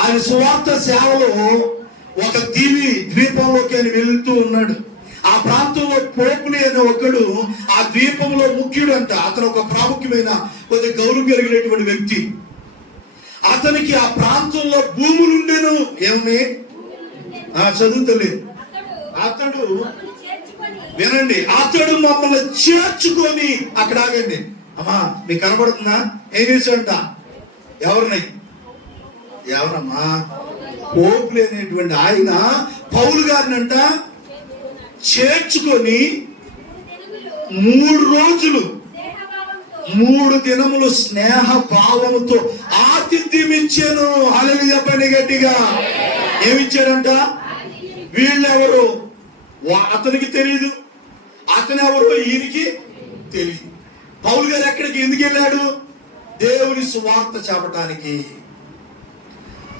ఆయన స్వార్థ సేవలో ఒక ద్వీపంలోకి ఆయన వెళ్తూ ఉన్నాడు. ఆ ప్రాంతంలో పోపులి అనే ఒకడు ఆ ద్వీపంలో ముఖ్యుడు అంట. అతను ఒక ప్రాముఖ్యమైన కొద్ది గౌరవం కలిగినటువంటి వ్యక్తి. అతనికి ఆ ప్రాంతంలో భూములు ఉండేను. ఏమి చదువుతలేదు. అతడు వినండి, అతడు మమ్మల్ని చేర్చుకొని అక్కడ ఆగండి. అమ్మా మీకు కనబడుతుందా? ఏం చేశాడంట? ఎవరమ్మా? పోపులు అనేటువంటి ఆయన పౌలు గారిని అంట చేర్చుకొని 3 రోజులు 3 దినములు స్నేహ భావముతో ఆతిథ్యం ఇచ్చాను. హల్లెలూయా చెప్పండి గట్టిగా. ఏమిచ్చాడంట? వీళ్ళెవరు అతనికి తెలియదు, అతను ఎవరు ఈయనకి తెలియదు. పౌలు గారు ఎక్కడికి ఎందుకు వెళ్ళాడు? దేవుని సువార్త చెప్పటానికి.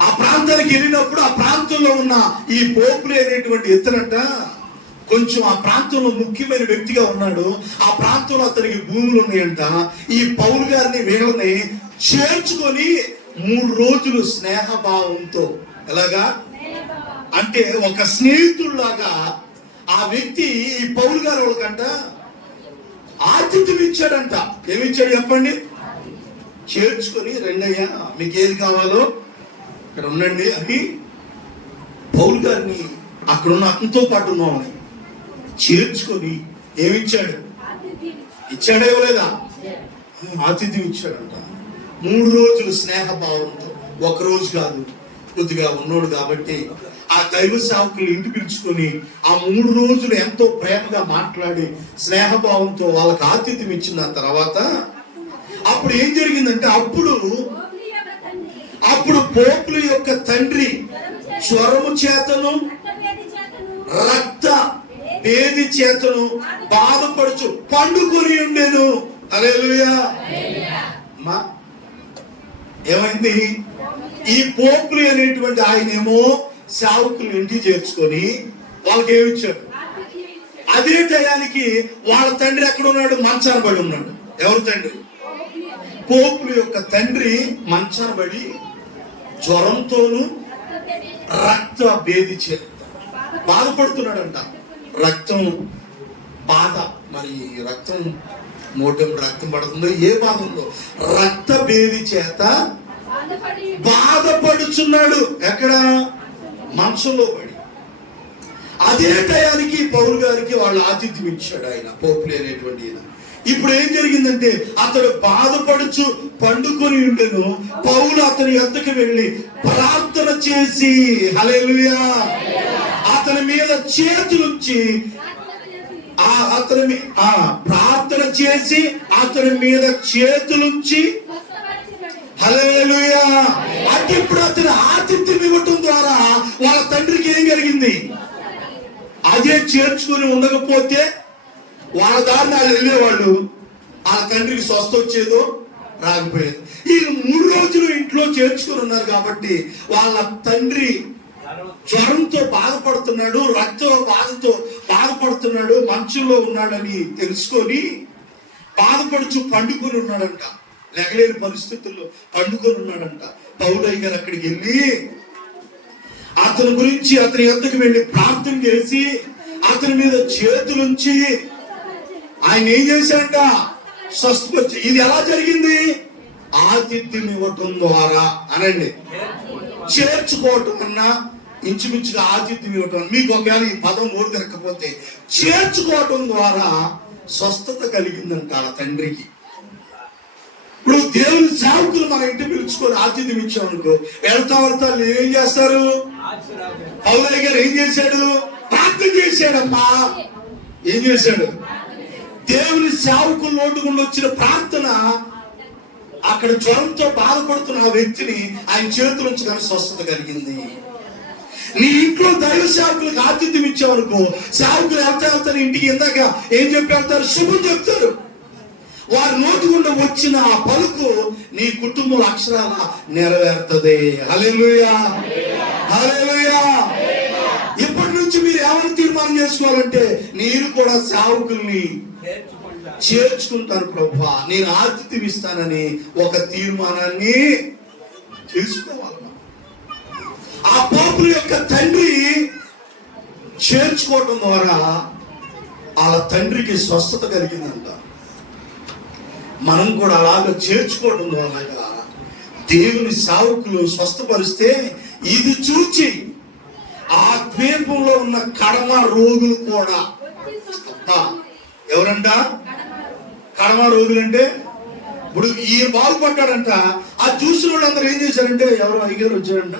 ఆ ప్రాంతానికి వెళ్ళినప్పుడు ఆ ప్రాంతంలో ఉన్న ఈ పోపులు అనేటువంటి ఇతనంట కొంచెం ఆ ప్రాంతంలో ముఖ్యమైన వ్యక్తిగా ఉన్నాడు. ఆ ప్రాంతంలో అతనికి భూములు ఉన్నాయంట. ఈ పౌలు గారిని వీళ్ళని చేర్చుకొని 3 రోజులు స్నేహభావంతో, ఎలాగా అంటే ఒక స్నేహితుల్లాగా ఆ వ్యక్తి ఈ పౌలు గారు వాళ్ళకంట ఆతిథ్యం ఇచ్చాడంట. ఏమిచ్చాడు చెప్పండి? చేర్చుకొని రెండయ్యా మీకు ఏది కావాలో ఇక్కడ ఉండండి అని పౌలు గారిని అక్కడున్న అతనితో పాటు ఉన్నామని చేర్చుకొని ఏమిచ్చాడు? ఇచ్చాడా ఇవ్వలేదా? ఆతిథ్యం ఇచ్చాడంట. 3 రోజులు స్నేహభావంతో. 1 రోజు కాదు, కొద్దిగా ఉన్నోడు కాబట్టి ఆ దైవ సేవకులు ఇంటి పిలుచుకొని ఆ 3 రోజులు ఎంతో ప్రేమగా మాట్లాడి స్నేహభావంతో వాళ్ళకి ఆతిథ్యం ఇచ్చిన తర్వాత అప్పుడు ఏం జరిగిందంటే అప్పుడు పోపుల యొక్క తండ్రి జ్వరము చేతను రక్త వేది చేతను బాధపడుచు పండుకొని ఉండేను. హల్లెలూయా. ఏమైంది? ఈ పోపులు అనేటువంటి ఆయనేమో సేవకులు ఇంటికి చేర్చుకొని వాళ్ళకి ఏమిచ్చాడు? అదే టయానికి వాళ్ళ తండ్రి ఎక్కడ ఉన్నాడు? మంచాన పడి ఉన్నాడు. ఎవరు తండ్రి? పోపుల యొక్క తండ్రి మంచాన పడి జ్వరంతోను రక్త భేది చేత బాధపడుతున్నాడంట. రక్తం బాధ, మరి రక్తం రక్తం పడుతుందో ఏ బాధ ఉందో రక్త భేది చేత బాధపడుచున్నాడు. ఎక్కడ? మంచంలో పడి. అదే టయానికి పౌలు గారికి వాళ్ళు ఆతిథ్యం ఇచ్చాడు ఆయన, పోపులి అనేటువంటి ఆయన. ఇప్పుడు ఏం జరిగిందంటే అతడు బాధపడుచు పండుకొని ఉండెను. పౌలు అతని యొద్దకు వెళ్ళి ప్రార్థన చేసి, హల్లెలూయా, అతని మీద చేతులుంచి ప్రార్థన చేసి అతని మీద చేతులుంచి, హల్లెలూయా. అంటే ఇప్పుడు అతను ఆతిథ్యం ఇవ్వటం ద్వారా వాళ్ళ తండ్రికి ఏం కలిగింది? అదే చేర్చుకుని ఉండకపోతే వాళ్ళ దారిని వాళ్ళు వెళ్ళేవాళ్ళు, ఆ తండ్రికి స్వస్థ వచ్చేదో రాకపోయేది. వీళ్ళు 3 రోజులు ఇంట్లో చేర్చుకుని ఉన్నారు కాబట్టి వాళ్ళ తండ్రి జ్వరంతో బాధపడుతున్నాడు, రక్త బాధతో బాధపడుతున్నాడు, మంచంలో ఉన్నాడని తెలుసుకొని బాధపడుచు పండుకొని ఉన్నాడంట. లెగలేని పరిస్థితుల్లో పండుకొని ఉన్నాడంట. పౌలయ్య గారు అక్కడికి వెళ్ళి అతని గురించి అతని యొద్దకు వెళ్ళి ప్రార్థన చేసి అతని మీద చేతులుంచి ఆయన ఏం చేశాడంట? స్వస్థపరిచి. ఇది ఎలా జరిగింది? ఆతిథ్యం ఇవ్వటం ద్వారా. అనండి, చేర్చుకోవటం అన్నా ఇంచుమించుగా ఆతిథ్యం ఇవ్వటం. మీకు ఒకవేళ ఈ పదం నోరు తిరగకపోతే చేర్చుకోవటం ద్వారా స్వస్థత కలిగిందంట ఆ తండ్రికి. ఇప్పుడు దేవుని సేవకులు మన ఇంటి పిలుచుకొని ఆతిథ్యం ఇచ్చామనుకో, వెళ్తా ఏం చేస్తారు? పౌలయ్య గారు ఏం చేశాడు? ప్రార్థన చేశాడమ్మా. ఏం చేశాడు? దేవుని సేవకులు నోటుకుండా వచ్చిన ప్రార్థన అక్కడ జ్వరంతో బాధపడుతున్న ఆ వ్యక్తిని ఆయన చేతుల నుంచి కానీ స్వస్థత కలిగింది. నీ ఇంట్లో దైవ సేవకులకు ఆతిథ్యం ఇచ్చావనుకో, సేవకులు వెళ్తారు ఇంటికి, ఇందాక ఏం చెప్పి వెళ్తారు? శుభం చెప్తారు. వారి నోటి గుండా వచ్చిన ఆ పలుకు నీ కుటుంబం అక్షరాల నెరవేరుతుంది. హల్లెలూయా, హల్లెలూయా. ఇప్పటి నుంచి మీరు ఏమైనా తీర్మానం చేసుకోవాలంటే, నేను కూడా సేవకుల్ని చేర్చుకుంటాను ప్రభువా, నేను ఆతిథ్యం ఇస్తానని ఒక తీర్మానాన్ని చేసుకోవాలి. ఆ పోపుల యొక్క తండ్రి చేర్చుకోవడం ద్వారా వాళ్ళ తండ్రికి స్వస్థత కలిగిందంట. మనం కూడా అలాగ చేర్చుకోవడం ద్వారా దేవుని సేవకులు స్వస్థపరిస్తే ఇది చూచి ఆ ద్వీపంలో ఉన్న కడమ రోగులు కూడా, ఎవరంట కడమ రోగులంటే? ఇప్పుడు ఈయన బాగుపడ్డాడంట. ఆ చూసిన వాళ్ళందరూ ఏం చేశారంటే, ఎవరో అయ్యారు వచ్చారంట,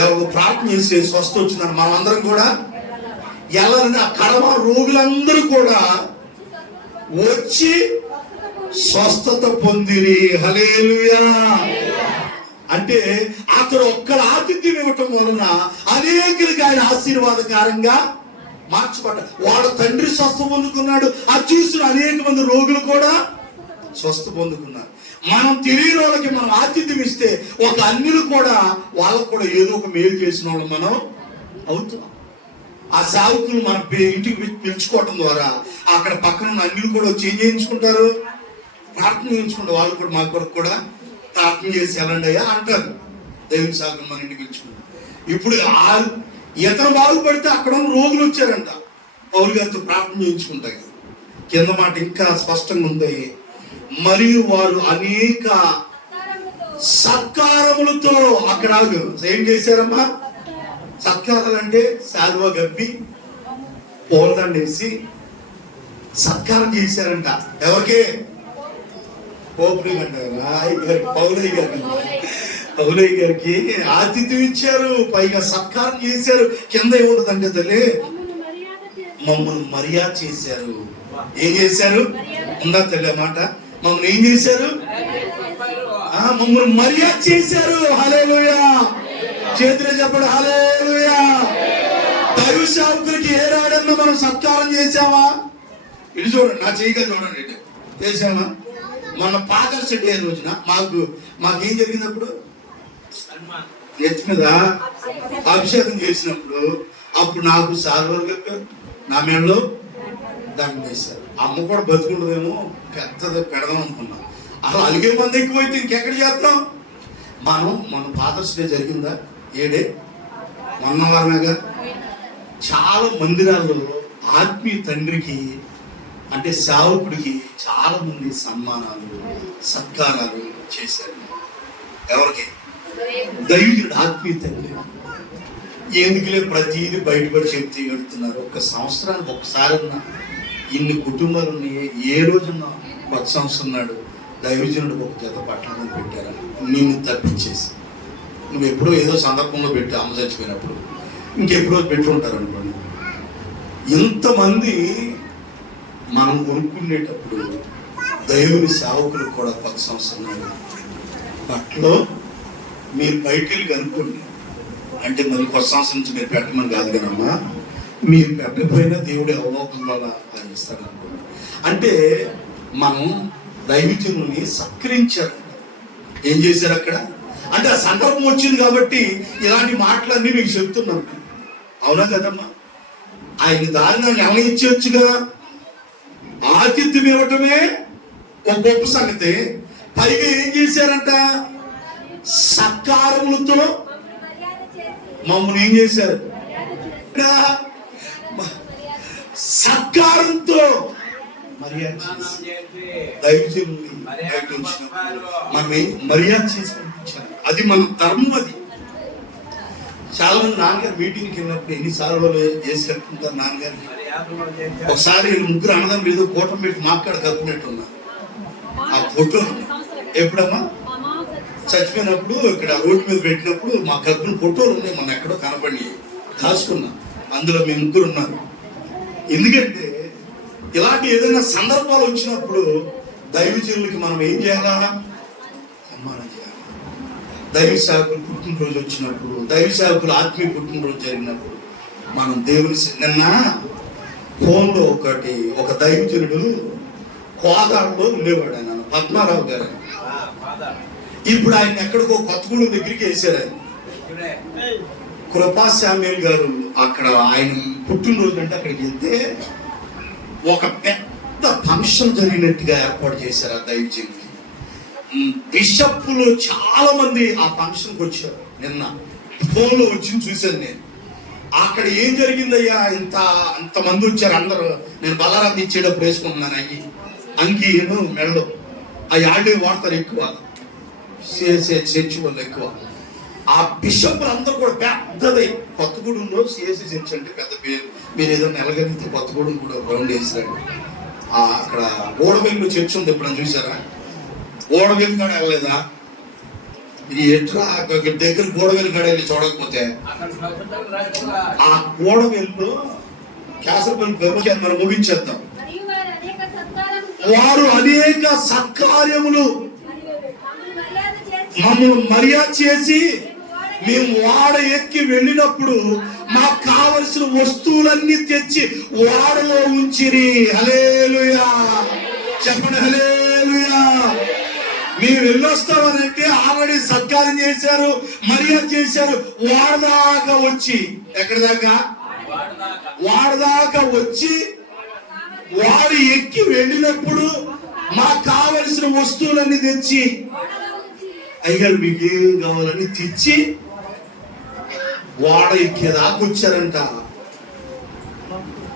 ఎవరు ప్రార్థన చేసి స్వస్థ వచ్చిందని మనం అందరం కూడా వెళ్ళాలని ఆ కడమ రోగులందరూ కూడా వచ్చి స్వస్థత పొందిరి. హల్లెలూయా. అంటే అతడు ఒక్కడ ఆతిథ్యం ఇవ్వటం వలన అనేకులకి ఆయన ఆశీర్వాదకారంగా మార్చబడ్డాడు. వాళ్ళ తండ్రి స్వస్థ పొందుకున్నాడు. అది చూసిన అనేక మంది రోగులు కూడా స్వస్థ పొందుకున్నారు. మనం తెలియని వాళ్ళకి మనం ఆతిథ్యం ఇస్తే ఒక అన్యులు కూడా వాళ్ళకు కూడా ఏదో ఒక మేలు చేసిన వాళ్ళు మనం అవుతాం. ఆ సేవకులు మన ఇంటికి పిలుచుకోవటం ద్వారా అక్కడ పక్కన ఉన్న అన్యులు కూడా వచ్చి ఏం చేయించుకుంటారు? ప్రార్థన చేయించుకుంటారు. వాళ్ళు కూడా మా కొరకు కూడా ప్రార్థన చేసి వెళ్ళండి అయ్యా అంటారు. దేవుని సేవకులు మన ఇంటికి పిలుచుకుంటారు. ఇప్పుడు ఇతను బాగుపడితే అక్కడ ఉన్న రోగులు వచ్చారంట, పౌలు గారితో ప్రార్థన చేయించుకుంటారు. కింద మాట ఇంకా స్పష్టంగా ఉంది, మరియు వారు అనేక సత్కారములతో అక్కడ ఏం చేశారమ్మా? సత్కారాలు అంటే శాలువా గప్పి పూలదండేసి సత్కారం చేశారంట. ఎవరికి? పోపుని అంటారు, పౌలయ్య గారికి. పౌలయ్య గారికి ఆతిథ్యం ఇచ్చారు, పైగా సత్కారం చేశారు. కింద ఏముండదంటే తల్లి, మమ్మల్ని మర్యాద చేశారు. ఏం చేశారు? ఉందా తల్లి మాట? మమ్మల్ని ఏం చేశారు? మమ్మల్ని మర్యాద చేశారు. హల్లెలూయా. చేతులు చెప్పండి, హల్లెలూయా. దైవ సేవకులకి ఏ రాడన్నా మనం సత్కారం చేశామా? ఇటు చూడండి, నా చేయగా చూడండి, ఇటు చేశామా? మొన్న ఫాదర్స్ డే రోజున మాకేం జరిగినప్పుడు ఎత్తి మీద అభిషేకం చేసినప్పుడు అప్పుడు నాకు సాల్వర్ చెప్పారు, నా మెడలో దండం వేశారు. అమ్మ కూడా బతుకుండదేమో, పెద్దది పెడదాం అనుకున్నాం. అసలు అలిగే మంది ఎక్కువైతే ఇంకెక్కడ చేస్తాం మనం? మన ఫాదర్స్ డే జరిగిందా? ఏడే మొన్న వారమేగా. చాలా మందిరాల్లో ఆత్మీయ తండ్రికి అంటే సేవకుడికి చాలా మంది సన్మానాలు సత్కారాలు చేశారు. ఎవరికి? దైవుడు ఆత్మీయ తండ్రి. ఎందుకులే ప్రతిదీ బయటపడి చెప్తే వెళ్తున్నారు. ఒక సంవత్సరానికి ఒకసారి ఉన్నా ఇన్ని కుటుంబాలు ఉన్నాయి. ఏ రోజున్నా కొత్త సంవత్సరం నాడు దైవజనుడు ఒక జత బట్టలను పెట్టారు నిన్ను తప్పించేసి. నువ్వు ఎప్పుడో ఏదో సందర్భంలో పెట్టి అమ్మ చచ్చిపోయినప్పుడు ఇంకెప్పుడో పెట్టి ఉంటారు అనుకోండి. ఇంతమంది మనం కొనుక్కునేటప్పుడు దైవుని సేవకులు కూడా కొత్త సంవత్సరం నాడు బట్టలో మీరు బయటికి కనుక్కోండి. అంటే మరి కొత్త సంవత్సరం నుంచి మీరు పెట్టమని కాదు కదమ్మా, మీరు పెట్టకపోయినా దేవుడు అవలోకం ద్వారా ఇస్తాడు అనుకోండి. అంటే మనం దైవజనుని సత్కరించారు. ఏం చేశారు అక్కడ అంటే ఆ సందర్భం వచ్చింది కాబట్టి ఇలాంటి మాటలన్నీ మీకు చెప్తున్నాం. అవునా కదమ్మా? ఆయన దారిని నిర్ణయించవచ్చుగా. ఆతిథ్యం ఇవ్వటమే ఒక గొప్ప సంగతి. పైగా ఏం చేశారంట? సత్కారములతో మమ్మల్ని ఏం చేశారు? సత్కారంతో మర్యాద దైవజనుల్ని బయట ఉంచిన మనం మర్యాద చేసి పంపించాలి. అది మన ధర్మం. అది చాలా మంది నాన్నగారు మీటింగ్కి వెళ్ళినప్పుడు ఎన్నిసార్లు చేసి కట్టుకుంటారు నాన్నగారికి. ఒకసారి ముగ్గురు అన్నదం ఏదో కూటమి పెట్టి మాట్లాడ కప్పినట్టున్నారు. ఆ ఫోటో ఎప్పుడమ్మా చచ్చిపోయినప్పుడు ఇక్కడ రోడ్డు మీద పెట్టినప్పుడు మా కప్పిన ఫోటోలు ఉన్నాయి. మనం ఎక్కడో కనపడి దాచుకున్నాం. అందులో మేము ముగ్గురు ఉన్నారు. ఎందుకంటే ఇలాంటి ఏదైనా సందర్భాలు వచ్చినప్పుడు దైవజనులకి మనం ఏం చేయాలా? సన్మానం చేయాలి. దైవ సేవకులు పుట్టినరోజు వచ్చినప్పుడు, దైవ సేవకులు ఆత్మీయ పుట్టినరోజు జరిగినప్పుడు మనం దేవుని నిన్న ఫోన్లో ఒక దైవజనుడు కోదాడలో ఉండేవాడు. ఆయన పద్మారావు గారు. ఇప్పుడు ఆయన ఎక్కడికో కొత్తగూడెం దగ్గరికి వేసారు. ఆయన కృపా శామ్యూల్ గారు అక్కడ ఆయన పుట్టినరోజు అంటే అక్కడికి వెళ్తే ఒక పెద్ద ఫంక్షన్ జరిగినట్టుగా ఏర్పాటు చేశారు ఆ దైవజనుడికి. బిషప్లు చాలా మంది ఆ ఫంక్షన్కి వచ్చారు. నిన్న ఫోన్లో వచ్చింది చూశాను నేను. అక్కడ ఏం జరిగిందయ్యా? అంతమంది వచ్చారు. అందరూ నేను బలారాన్ని ఇచ్చేటప్పుడు వేసుకుంటున్నాను. అయ్యి అంగీను మెడలో అవి ఆడే వాడతారు ఎక్కువ. చర్చి వాళ్ళు ఎక్కువ. ఆ బిషప్లు అందరూ కూడా పెద్దది. కొత్తగూడెంలో సిఎస్సి చర్చ్ అంటే పెద్ద పేరు. మీరు ఏదో నెలగలిగితే కొత్తగూడెం కూడా గ్రౌండ్ వేసారు. అక్కడ ఓడవెల్లు చర్చ్ ఉంది. ఎప్పుడైనా చూసారా? ఓడవెల్లు కాడ వెళ్ళలేదా? ఇది ఎట్లా దగ్గర గోడవెల్లు కాడ వెళ్ళి చూడకపోతే ఆ గోడవెల్లు క్యాసరపల్లి బ్రహ్మకేంద్రం ముగించేద్దాం. వారు అనేక సత్కార్యములు మమ్మల్ని మర్యాద చేసి మేము వాడ ఎక్కి వెళ్ళినప్పుడు మాకు కావలసిన వస్తువులన్నీ తెచ్చి వాడలో ఉంచిరి. హల్లెలూయా చెప్పండి, హల్లెలూయా. మేము వెళ్ళొస్తామనంటే ఆల్రెడీ సత్కారం చేశారు, మర్యాద చేశారు. వాడదాకా వచ్చి, ఎక్కడి దాకా? వాడదాకా వచ్చి వాడు ఎక్కి వెళ్ళినప్పుడు మాకు కావలసిన వస్తువులన్నీ తెచ్చి, అయ్యారు మీకు ఏం కావాలని తెచ్చి వాడ ఎక్కేదాకా వచ్చారంట.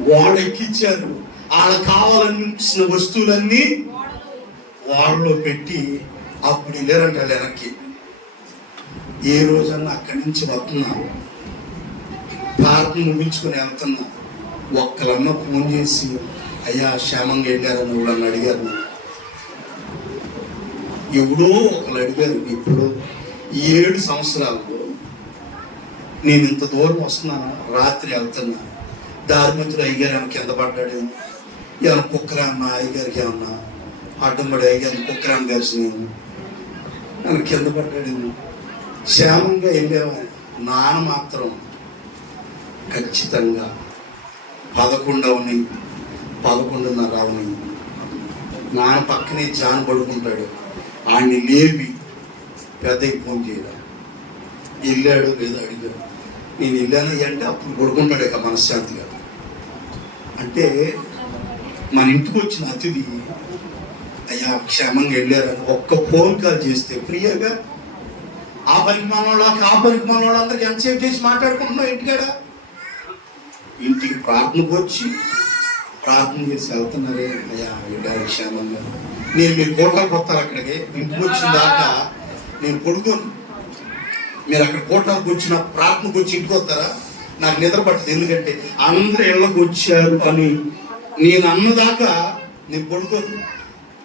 వాడ ఎక్కిచ్చారు. ఆడ కావాలనిసిన వస్తువులన్నీ వాడలో పెట్టి అప్పుడు వెళ్ళారంట వెనక్కి. ఏ రోజన్నా అక్కడి నుంచి వస్తున్నా, ప్రార్థన ముగించుకొని వెళ్తున్నా, ఒక్కలన్నా ఫోన్ చేసి అయ్యా క్షేమంగా వెళ్ళారని ఎవడన్నా అడిగారు. ఎవడో ఒకళ్ళు అడిగారు. ఇప్పుడు 7 సంవత్సరాల్లో నేను ఇంత దూరం వస్తున్నాను, రాత్రి వెళ్తున్నా, దారి మధ్యలో అయ్యగారు ఏమన్నా కింద పడ్డాడేమో, ఏమన్నా కుక్కరాన్న అయ్యగారికి ఏమన్నా అడ్డం పడి అయ్యాను, కుక్కరాన్న కలిసి నేను కింద పడ్డాడేమో, క్షేమంగా వెళ్ళామని. నాన్న మాత్రం ఖచ్చితంగా 11 11:30 నాన్న పక్కనే జాన్ పడుకుంటాడు. ఆయన్ని లేపి పెద్దకి ఫోన్ చేయరా, వెళ్ళాడు లేదా అడిగాడు. నేను వెళ్ళాను అంటే అప్పుడు పడుకుంటాడు ఇక మనశ్శాంతిగా. అంటే మన ఇంటికి వచ్చిన అతిథి అయ్యా క్షేమంగా వెళ్ళారని ఒక్క ఫోన్ కాల్ చేస్తే ఫ్రీగా ఆ పనికి మన అందరికి ఎంతసేపు చేసి మాట్లాడుకుంటున్నావు ఇంటికాడ. ఇంటికి ప్రార్థనకు వచ్చి ప్రార్థన చేసి వెళ్తున్నారే అయ్యా వెళ్ళారు క్షేమంగా. నేను మీరు కోటలకు వస్తారు అక్కడికి. ఇంటికి వచ్చిన దాకా నేను పడుకోను. మీరు అక్కడ కోటలకు వచ్చిన ప్రార్థనకు వచ్చి ఇంటికి వస్తారా? నాకు నిద్ర పట్టదు. ఎందుకంటే అందరూ ఇళ్ళకు వచ్చారు అని నేను అన్నదాకా నేను పడుకోను.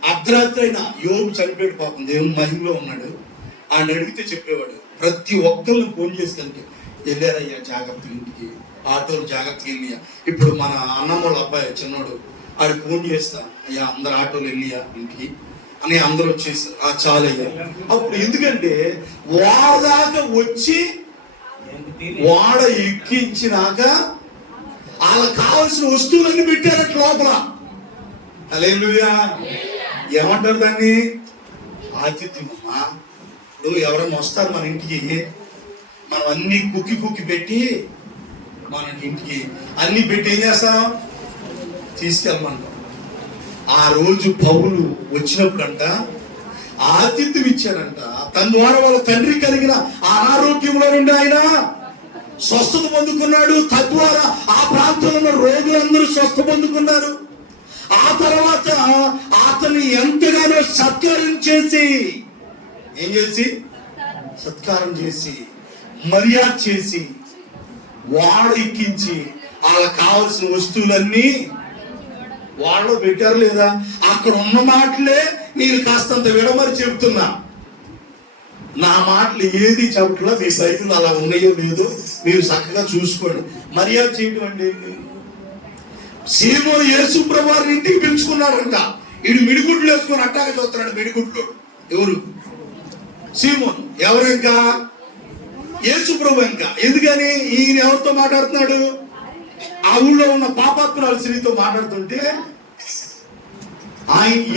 అర్ధరాత్రి అయినా యోగు చనిపోయాడు పాపం, దేవుని మహిమలో ఉన్నాడు. ఆయన అడిగితే చెప్పేవాడు. ప్రతి ఒక్కరిని ఫోన్ చేసి కనుక వెళ్ళారయ్యా జాగ్రత్తగా ఇంటికి, ఆటోలు జాగ్రత్తగా వెళ్ళియా. ఇప్పుడు మన అన్నమ్మోళ్ళ అబ్బాయి చిన్నోడు ఆడు ఫోన్ చేస్తా, అయ్యా అందరు ఆటోలు వెళ్ళియా ఇంటికి అని అందరూ వచ్చేసి చాలయ్యా. అప్పుడు ఎందుకంటే వాడదాకా వచ్చి వాడ ఎక్కించినాక వాళ్ళకి కావాల్సిన వస్తువులన్నీ పెట్టారట లోపల. హల్లెలూయా. ఏమంటారు దాన్ని? ఆతిథ్యమమ్మా. ఇప్పుడు ఎవరైనా వస్తారు మన ఇంటికి, మనం అన్ని కుక్కి పెట్టి మన ఇంటికి అన్ని పెట్టి ఏం చేస్తాం? తీసుకెళ్ళమంటాం. ఆ రోజు పౌలు వచ్చినప్పుడంట ఆతిథ్యం ఇచ్చారంట. తన ద్వారా వాళ్ళ తండ్రి కలిగిన అనారోగ్యంలో నుండి ఆయన స్వస్థత పొందుకున్నాడు. తద్వారా ఆ ప్రాంతంలో ఉన్న రోగులందరూ స్వస్థ పొందుకున్నారు. ఆ తర్వాత అతన్ని ఎంతగానో సత్కారం చేసి, ఏం చేసి? సత్కారం చేసి, మర్యాద చేసి, వాడు ఎక్కించి వాళ్ళకి కావాల్సిన వస్తువులన్నీ వాళ్ళు పెట్టారు లేదా? అక్కడ ఉన్న మాటలే నేను కాస్తంత విడమరి చెబుతున్నా. నా మాటలు ఏది చెప్పట్లా. మీ బైబిల్ అలా ఉన్నాయో లేదో మీరు చక్కగా చూసుకోండి. మర్యాద చేయడం అంటే ఏంటి? సీమోను యేసు ప్రభువారిని ఇంటికి పిలుచుకున్నాడంట. వీడు మిడిగుడ్లు వేసుకొని అట్టాగా చూస్తున్నాడు. మిడిగుడ్లు ఎవరు? సీమోను. ఎవరు? ఇంకా యేసు ప్రభు. ఇంకా ఎందుకని? ఈయన ఎవరితో మాట్లాడుతున్నాడు? ఆ ఊళ్ళో ఉన్న పాపాత్మురాలు స్త్రీతో మాట్లాడుతుంటే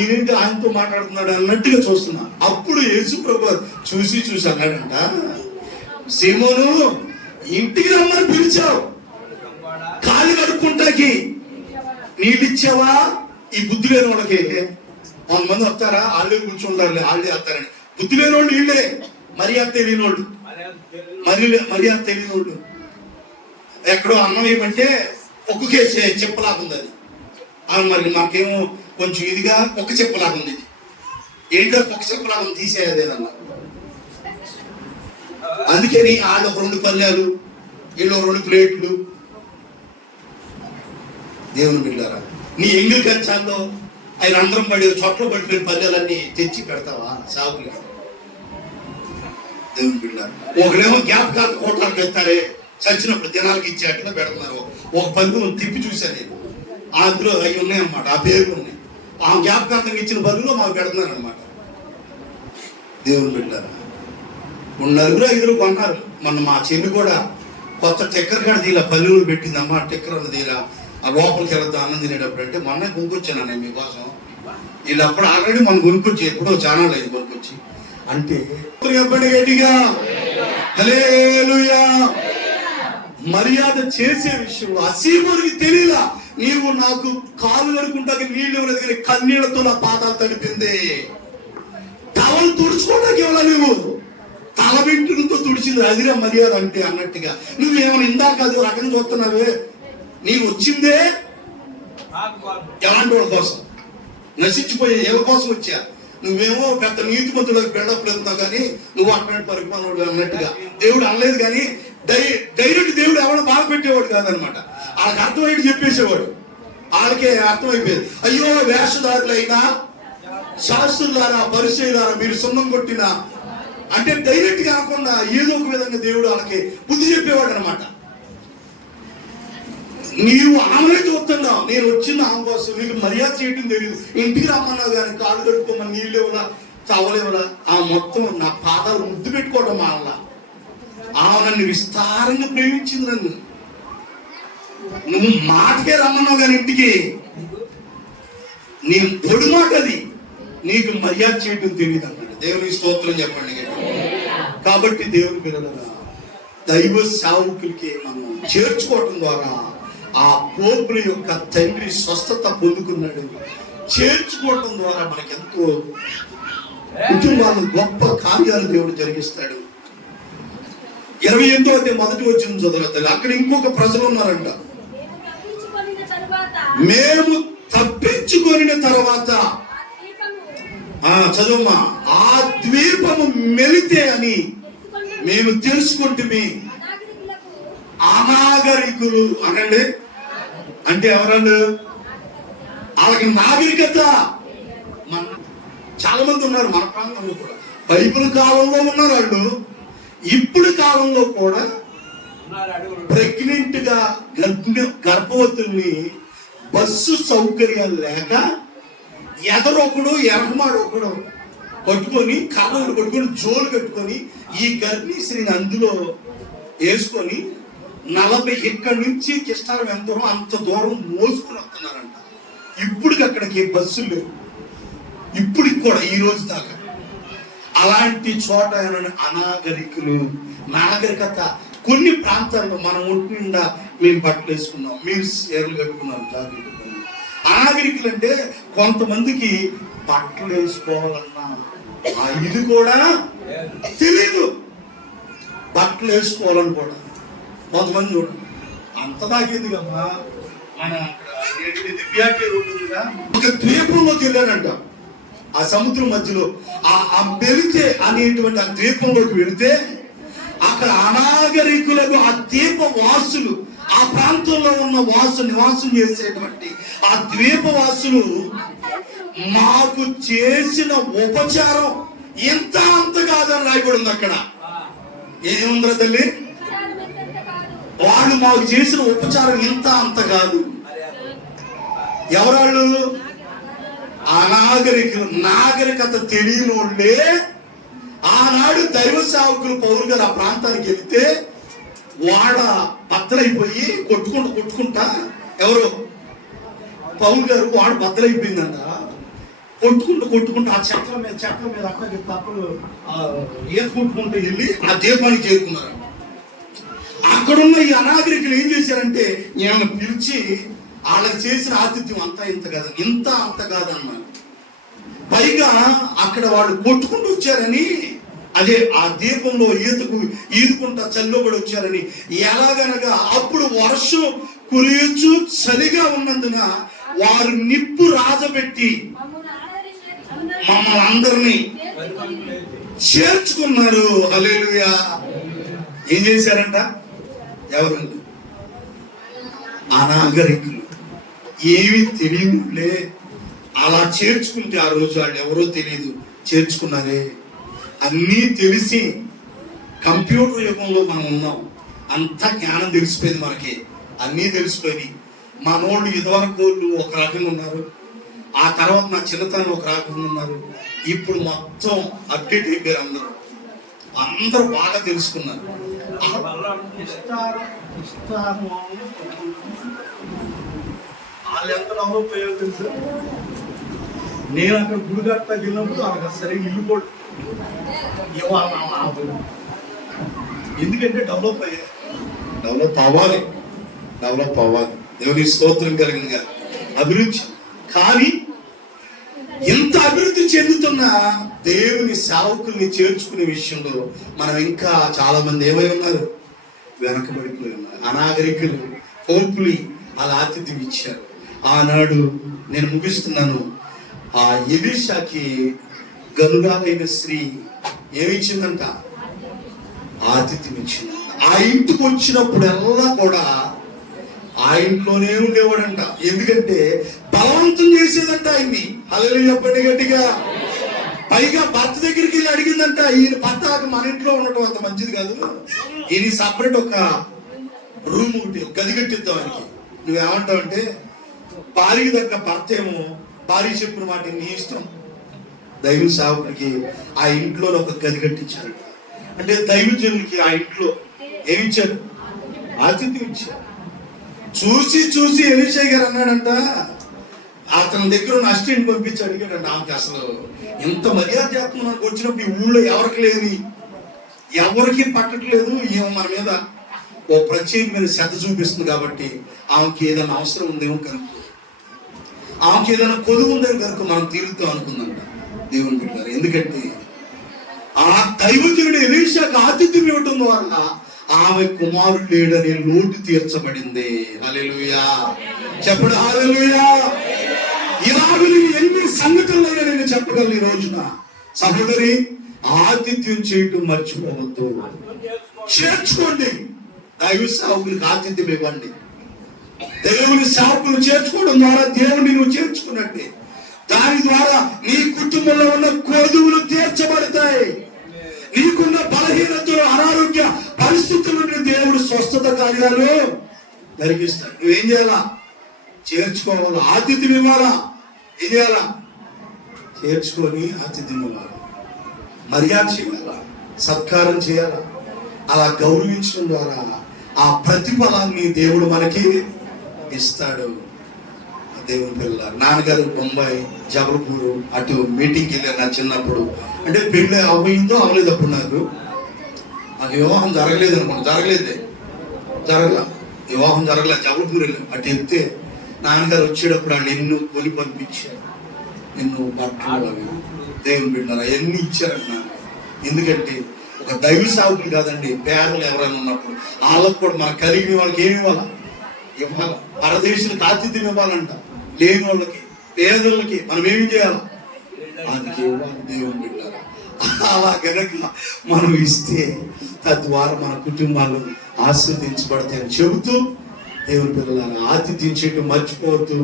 ఈయనంటే ఆయనతో మాట్లాడుతున్నాడు అన్నట్టుగా చూస్తున్నా. అప్పుడు యేసు ప్రభు చూసి అన్నాడంట, సీమోను, ఇంటికి రమ్మని పిలిచావు, కాలు కడుక్కుంటాకి నీళ్ళు ఇచ్చావా? ఈ బుద్ధి లేని వాళ్ళకి 100 మంది వస్తారా? వాళ్ళే కూర్చుంటారు, వాళ్ళే వస్తారని. బుద్ధి లేని వాళ్ళు వీళ్ళే. మర్యాద తెలియని వాళ్ళు, మర్యాద తెలియని వాళ్ళు. ఎక్కడో అన్నం ఏమంటే ఒక్కకే చెప్పలాగుంది అది. మరి మాకేమో కొంచెం ఇదిగా ఒక్క చెప్పలాగుంది. ఇది ఏంటో ఒక్క చెప్పలాగుంది, తీసేయలేదన్న. అందుకని వాళ్ళు 2 పల్లెలు, వీళ్ళు 2 ప్లేట్లు. దేవుని బిడ్డారా, నీ ఎంగిలి కంచాల్లో ఆయన అందరం పడి చోట్ల పడిపోయిన పల్లెలన్నీ తెచ్చి పెడతావా సాగులు? దేవుని బిడ్డారా, ఒకడేమో జ్ఞాపకాలు కోటాలు పెడతారే, చచ్చినప్పుడు దినాలకి ఇచ్చేట్టుగా పెడుతున్నారు. ఒక పందును తిప్పి చూశాను నేను, అందులో అవి ఉన్నాయన్నమాట, ఆ పేర్లు ఉన్నాయి. ఆ జ్ఞాపకార్థంగా ఇచ్చిన బదులు మాకు పెడుతున్నారు అనమాట. దేవుని బిడ్డారా, 4-5 కొన్నారు. మా చెల్లి కూడా కొత్త టెక్కర్ కాడ తీలా పల్లెలు పెట్టింది. అమ్మ టెక్కర్ అన్న తీరా ఆ లోపలికి వెళ్తా అన్నం తినేటప్పుడు అంటే మొన్న కొనుక్కొచ్చాను నేను మీకోసం. వీళ్ళు అప్పుడు ఆల్రెడీ మనం కొనుక్కొచ్చి ఎప్పుడో చాలా లేదు కొనుక్కొచ్చి. అంటే గట్టిగా హల్లెలూయా. మర్యాద చేసే విషయంలో అసీమునికి తెలియలా. నీవు నాకు కాలు కడుకుంటాకి నీళ్ళు ఇవ్వలేదు కానీ కన్నీళ్లతో నా పాదాలు తడిపింది. టవల్ తుడుచుకోవడానికి ఇవ్వాల, నువ్వు తల వెంట్రుకలతో తుడిచింది. అదిరా మర్యాద అంటే అన్నట్టుగా. నువ్వేమైనా ఇందాక అది రకం చూస్తున్నావే, నీవు వచ్చిందే ఎలాంటి వాళ్ళ కోసం? నశించిపోయే ఏళ్ళ కోసం వచ్చా. నువ్వేమో పెద్ద నీతిమంతులకు బిల్డప్ వెళ్తున్నావు కానీ నువ్వు అట్లాంటి పరిమాణుడు అన్నట్టుగా దేవుడు అనలేదు. కానీ డైరెక్ట్ దేవుడు ఎవరైనా బాగా పెట్టేవాడు కాదనమాట. వాళ్ళకి అర్థమయ్యేది చెప్పేసేవాడు. వాళ్ళకే అర్థమైపోయేది. అయ్యో వేషధారులైనా శాస్త్రులారా పరిచయులారా మీరు సున్నం కొట్టినా అంటే డైరెక్ట్ కాకుండా ఏదో ఒక విధంగా దేవుడు వాళ్ళకి బుద్ధి చెప్పేవాడు అనమాట. నీవు ఆమె చూస్తున్నావు, నేను వచ్చిన ఆమె కోసం. నీకు మర్యాద చేయటం తెలియదు. ఇంటికి రమ్మన్నావు కానీ కాళ్ళు కడుక్కోమని నీళ్ళు ఇవ్వలా, చవలేవలా. ఆ మొత్తం నా పాదాలు ముద్దు పెట్టుకోవడం మాల. ఆమె నన్ను విస్తారంగా ప్రేమించింది. నన్ను నువ్వు మాటకే రమ్మన్నావు కానీ ఇంటికి నీ పొడి మాట అది. నీకు మర్యాద చేయటం తెలియదు అన్నాడు. దేవునికి స్తోత్రం చెప్పండి. కాబట్టి దేవుని పిల్లలుగా దైవ సేవకులకి మనం చేర్చుకోవటం ద్వారా ఆ పోపుల యొక్క తండ్రి స్వస్థత పొందుకున్నాడు. చేర్చుకోవటం ద్వారా మనకెంతో కుటుంబాలను గొప్ప కార్యాలు దేవుడు జరిగిస్తాడు. 28వ అధ్యాయం మొదటి వచనం చదవాలి. అక్కడ ఇంకొక ప్రజలు ఉన్నారంట. మేము తప్పించుకొనిన తర్వాత చదువుమా, ఆ ద్వీపము మెలితే అని మేము తెలుసుకుంటే అనాగరికులు అనండి. అంటే ఎవరండి? వాళ్ళకి నాగరికత. చాలా మంది ఉన్నారు మన ప్రాంతంలో కూడా. బైబిల్ కాలంలో ఉన్నారు వాళ్ళు. ఇప్పుడు కాలంలో కూడా ప్రెగ్నెంట్ గా గర్భవతుల్ని బస్సు సౌకర్యాలు లేక ఎదరొకడు ఎరకమాడు ఒకడు పట్టుకొని కర్రలు పట్టుకొని జోలు కట్టుకొని ఈ గర్భిణీ స్త్రీని అందులో వేసుకొని 40 ఇక్కడి నుంచి కిష్టారం ఎంత దూరం అంత దూరం మోసుకుని వస్తున్నారంట. ఇప్పటికి అక్కడికి బస్సులు లేవు, ఇప్పటికి కూడా ఈ రోజు దాకా. అలాంటి చోట అనాగరికులు, నాగరికత. కొన్ని ప్రాంతాల్లో మనం ఒంటి నిండా మేము బట్టలు వేసుకున్నాం, మీరు చీరలు కట్టుకున్నారు, జాకెట్. అనాగరికులు అంటే కొంతమందికి బట్టలు వేసుకోవాలన్నా ఇది కూడా తెలీదు, బట్టలు వేసుకోవాలని కూడా కొంతమంది చూడండి. అంత దాకేందుకమ్మా, మన దివ్యాకే ఉంటుందిగా, ఒక ద్వీపంలోకి వెళ్ళానంట. ఆ సముద్రం మధ్యలో ఆ మెలితే అనేటువంటి ఆ ద్వీపంలోకి వెళితే అక్కడ అనాగరికులకు, ఆ ద్వీప వాసులు, ఆ ప్రాంతంలో ఉన్న నివాసం చేసేటువంటి ఆ ద్వీపవాసులు మాకు చేసిన ఉపచారం ఇంత అంత కాదని రాయబడి ఉంది అక్కడ. ఏముందిరా తల్లి? వాళ్ళు మాకు చేసిన ఉపచారం ఇంత అంత కాదు. ఎవరాళ్ళు? అనాగరికులు. నాగరికత తెలియని వాళ్ళే ఆనాడు దైవ సేవకులు పౌరు గారు ఆ ప్రాంతానికి వెళితే వాడ బద్దలైపోయి కొట్టుకుంటా ఎవరు పౌరు గారు వాడ బద్దలైపోయిందంట. కొట్టుకుంటూ ఆ చెట్ల మీద అక్కడ తప్పులు ఏసుకుంటూ వెళ్ళి ఆ దీపానికి చేరుకున్నారు. అక్కడున్న ఈ అనాగరికులు ఏం చేశారంటే ఏమన్నా పిలిచి వాళ్ళకి చేసిన ఆతిథ్యం అంతా ఇంత అంత కాదన్నారు. పైగా అక్కడ వాళ్ళు కొట్టుకుంటూ వచ్చారని, అదే ఆ దీపంలో ఈదుకుంటా చల్లోబడి వచ్చారని. ఎలాగనగా అప్పుడు వర్షం కురియొచ్చు, చలిగా ఉన్నందున వారు నిప్పు రాజబెట్టి మమ్మల్ని అందరినీ చేర్చుకున్నారు. హల్లెలూయా. ఏం చేశారంట? ఎవరు? అనాగరికులు, ఏమీ తెలియదులే. అలా చేర్చుకుంటే ఆ రోజు వాళ్ళు ఎవరో తెలియదు, చేర్చుకున్నారే. అన్నీ తెలిసి కంప్యూటర్ యుగంలో మనం ఉన్నాం, అంతా జ్ఞానం తెలిసిపోయింది మనకి, అన్నీ తెలిసిపోయి. మనోళ్ళు ఇదివరకు ఒక రకంగా ఉన్నారు, ఆ తర్వాత నా చిన్నతనం ఒక రకంగా ఉన్నారు, ఇప్పుడు మొత్తం అప్డేట్ అయిపోయారు. అందరూ బాగా తెలుసుకున్నారు. వాళ్ళు ఎంత డెవలప్ అయ్యారో తెలుసు. నేను అక్కడ గుడి కట్టా వెళ్ళినప్పుడు వాళ్ళకి సరైన ఇల్లు కూడా ఎందుకంటే డెవలప్ అవ్వాలి. దేవుని స్తోత్రం కలిగినగా అభివృద్ధి. కానీ ఎంత అభివృద్ధి చెందుతున్నా దేవుని సేవకుల్ని చేర్చుకునే విషయంలో మనం ఇంకా చాలా మంది ఏమై ఉన్నారు? వెనకబడిపోయి ఉన్నారు. అనాగరికులు, పోపులి అలా ఆతిథ్యం ఇచ్చారు. ఆనాడు నేను ముగిస్తున్నాను. ఆ ఎలీషాకి గనురాలైన స్త్రీ ఏమిచ్చిందంట? ఆతిథ్యం ఇచ్చిందంట. ఆ ఇంటికి వచ్చినప్పుడల్లా కూడా ఆ ఇంట్లోనే ఉండేవాడంట. ఎందుకంటే బలవంతం చేసేదంట ఆయన్ని. హల్లెలూయా చెప్పండి గట్టిగా. పైగా భర్త దగ్గరికి వెళ్ళి అడిగిందంట, ఈయన భర్త మన ఇంట్లో ఉండటం అంత మంచిది కాదు, ఈయన సపరేట్ ఒక రూమ్ ఒకటి, ఒక గది కట్టిద్దాం ఆయనకి. నువ్వేమంటావు అంటే, భార్య దగ్గర భర్త ఏమో భార్య చెప్పిన మాట నీ ఇష్టం. దైవ సేవకుడికి ఆ ఇంట్లో ఒక గది కట్టించారు. అంటే దైవజనుడికి ఆ ఇంట్లో ఏమిచ్చారు? ఆతిథ్యం ఇచ్చారు. చూసి ఎలీషా గారు అన్నాడంట, అతని దగ్గర ఉన్న అసిస్టెంట్ పంపించి అడిగాడంట, ఆమెకి అసలు ఇంత మర్యాద చేస్తున్నాం నాకు వచ్చినప్పుడు ఈ ఊళ్ళో ఎవరికి లేని, ఎవరికి పట్టట్లేదు, ఏమో మన మీద ఓ ప్రత్యేకమైన శ్రద్ధ చూపిస్తుంది కాబట్టి ఆమెకి ఏదైనా అవసరం ఉందేమో కనుక, ఆమెకి ఏదైనా కొదువు ఉందేమో కనుక మనం తీరుతాం అనుకుందంట. దేవుని బిడ్డలారా, ఎందుకంటే ఆ దైవజనుడు ఎలీషాకు ఆతిథ్యం ఇవ్వటం ద్వారా ఆమె కుమారుడు లేడని లోటు తీర్చబడింది. హల్లెలూయా చెప్పండి, హల్లెలూయా. ఇలాగ ఎన్ని సంగతులైనా నేను చెప్పగలను ఈ రోజున. సహోదరి, ఆతిథ్యం చేయటం మర్చిపోవద్దు, చేర్చుకోండి. దైవ సేవకులకు ఆతిథ్యం ఇవ్వండి. దేవుని సేవకులు చేర్చుకోవడం ద్వారా దేవుని నువ్వు చేర్చుకున్నట్టే. దాని ద్వారా నీ కుటుంబంలో ఉన్న కొదువులు తీర్చబడతాయి. నీకున్న బలహీనతలు, అనారోగ్య పరిస్థితుల నుండి దేవుడు స్వస్థత కార్యాలు జరిగిస్తాడు. నువ్వేం చేయాలా? చేర్చుకోవాలా, ఆతిథ్యం ఇవ్వాలా. ఏం చేయాలా? చేర్చుకొని ఆతిథ్యం ఇవ్వాలి, మర్యాద చేయాలా, సత్కారం చేయాలా. అలా గౌరవించడం ద్వారా ఆ ప్రతిఫలాన్ని దేవుడు మనకి ఇస్తాడు. దేవుని పిల్ల నాన్నగారు బొంబాయి జబల్పూర్ అటు మీటింగ్కి వెళ్ళారు నా చిన్నప్పుడు. అంటే పెళ్ళి అవ్వయిందో అవ్వలేదు అప్పుడు నాకు వివాహం జరగలేదు అనుకోండి, వివాహం జరగలే. జబల్పూర్ వెళ్ళాం. అటు వెళ్తే నాన్నగారు వచ్చేటప్పుడు వాళ్ళు ఎన్నో కొని పంపించారు, ఎన్నో బట్టలు అవి దేవుని బిడ్డలు అవన్నీ ఇచ్చారంట. ఎందుకంటే ఒక దైవ సాగులు కాదండి, పేదలు ఎవరైనా ఉన్నప్పుడు వాళ్ళకు కూడా మనకు కలిగిన వాళ్ళకి ఏమి ఇవ్వాలా? పరదేశులకు ఆతిథ్యం ఇవ్వాలంట. లేని వాళ్ళకి పేదలకి మనం ఏమి చేయాలి? అందుకే ఇవ్వాలి దేవుని బిడ్డలు. అలా కనుక మనం ఇస్తే తద్వారా మన కుటుంబాలు ఆశీర్వదించబడతాయని చెబుతూ దేవుని పిల్లలను ఆతిథ్యం చేయటం మర్చిపోవద్దు.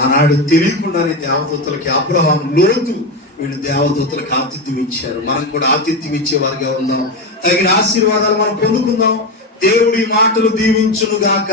ఆనాడు తెలియకుండానే దేవదూతలకి అబ్రహాం, లోతు వీళ్ళు దేవదూతలకు ఆతిథ్యం ఇచ్చారు. మనం కూడా ఆతిథ్యం ఇచ్చేవారిగా ఉందాం. తగిన ఆశీర్వాదాలు మనం పొందుకుందాం. దేవుడి మాటలు దీవించును గాక.